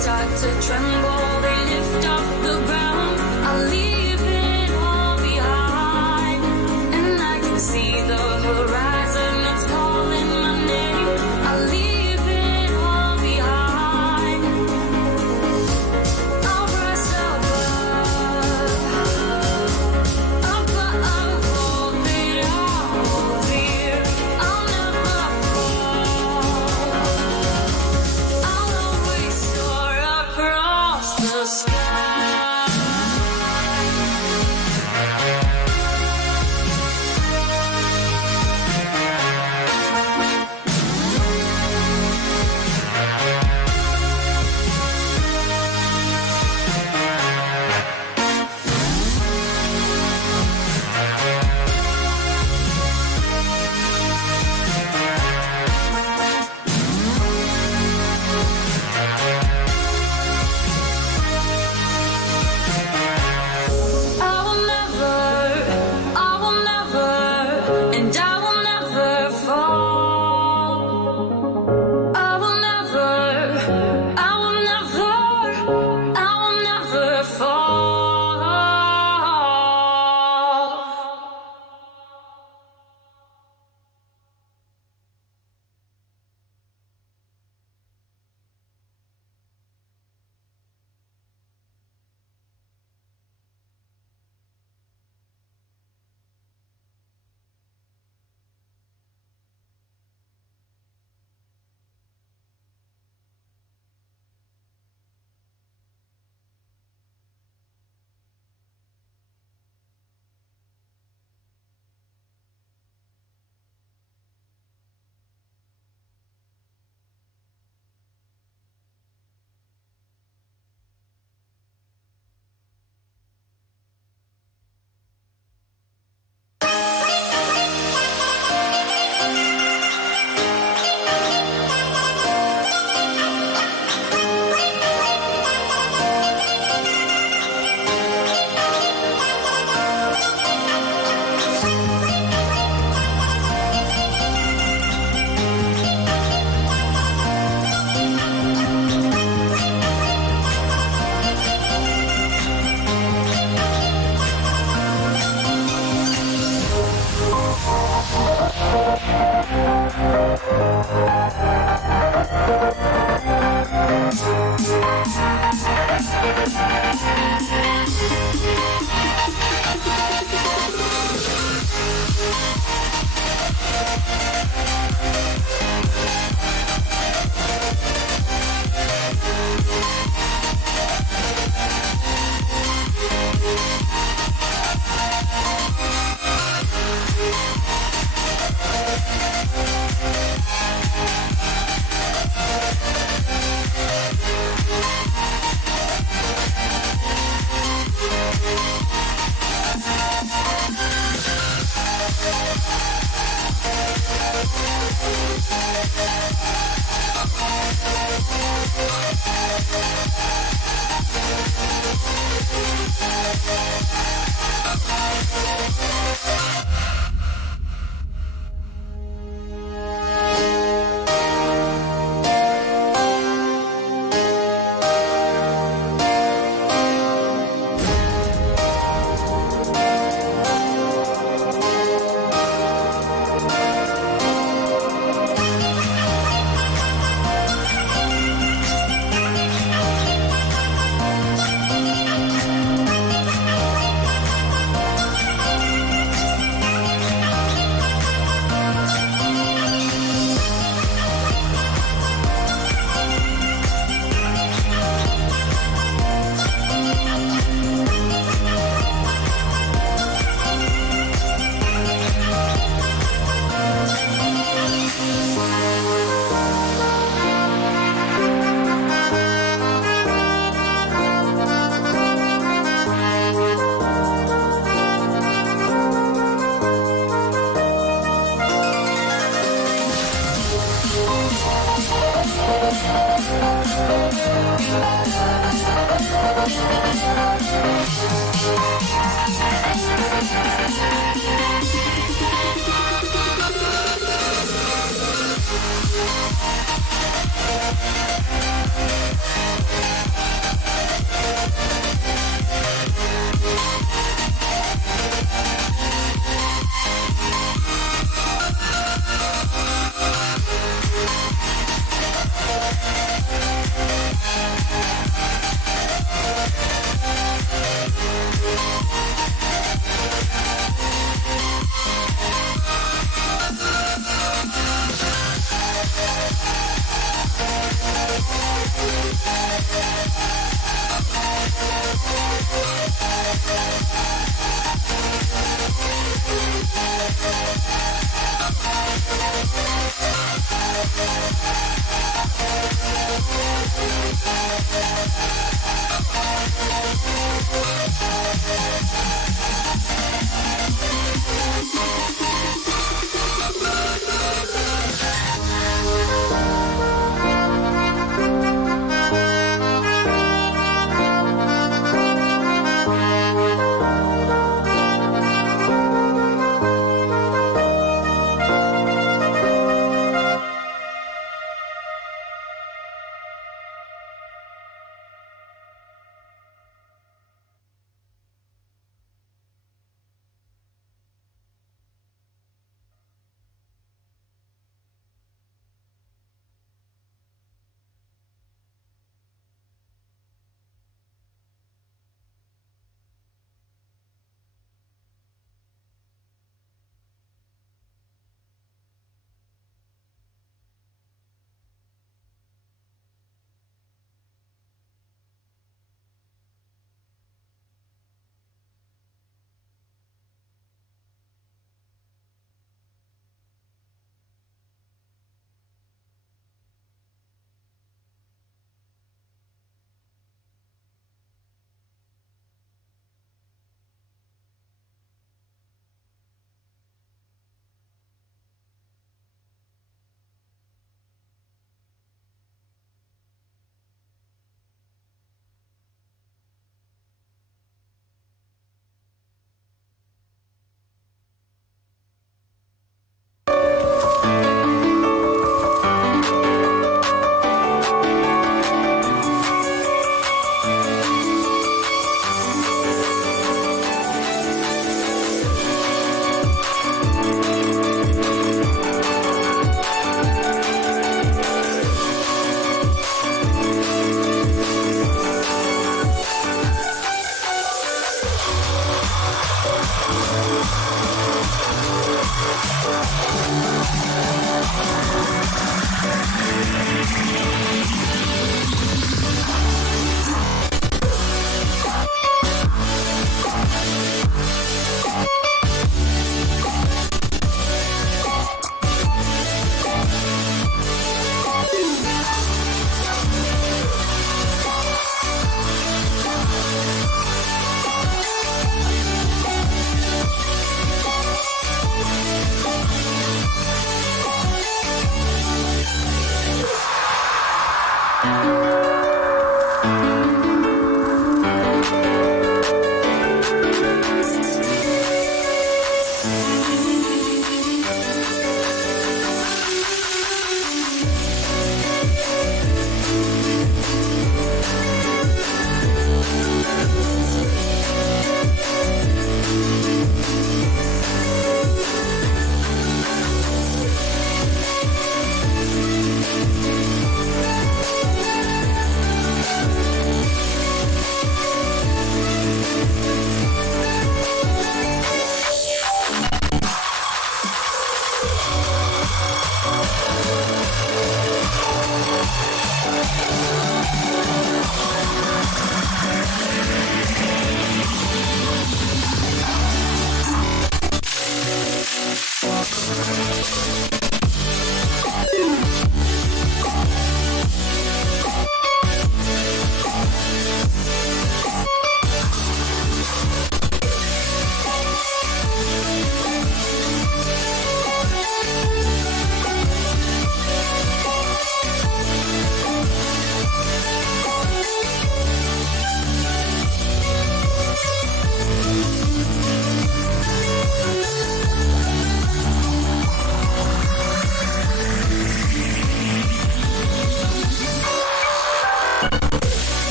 start to tremble, they lift off the ground. I'll leave it all behind, and I can see the horizon that's calling my name. I'll leave it all behind. I'll rise above all that I fear. I'll never fall. I'll always soar across the sky. I will never, and I will never fall. I will never, I will never, I will never fall.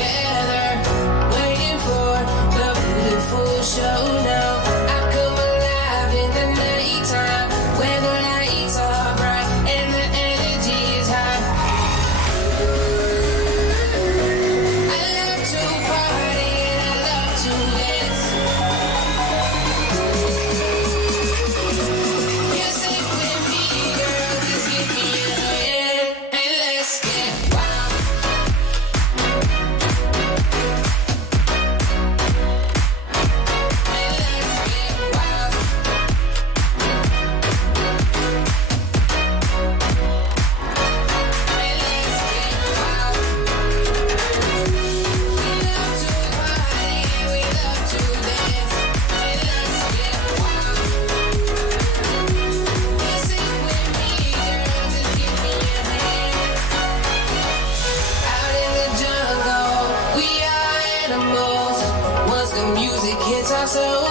together, waiting for the beautiful show now. I come alive in the nighttime, where the lights are bright and the energy is high. I love to party and I love to dance. You sing with me, girl, just give me your hand and let's get wild. And let's get wild. And let's get wild. We love to party and we love to dance. And let's get wild. You sing with me, girl, just give me your hand. Out in the jungle, we are animals. Once the music hits our soul,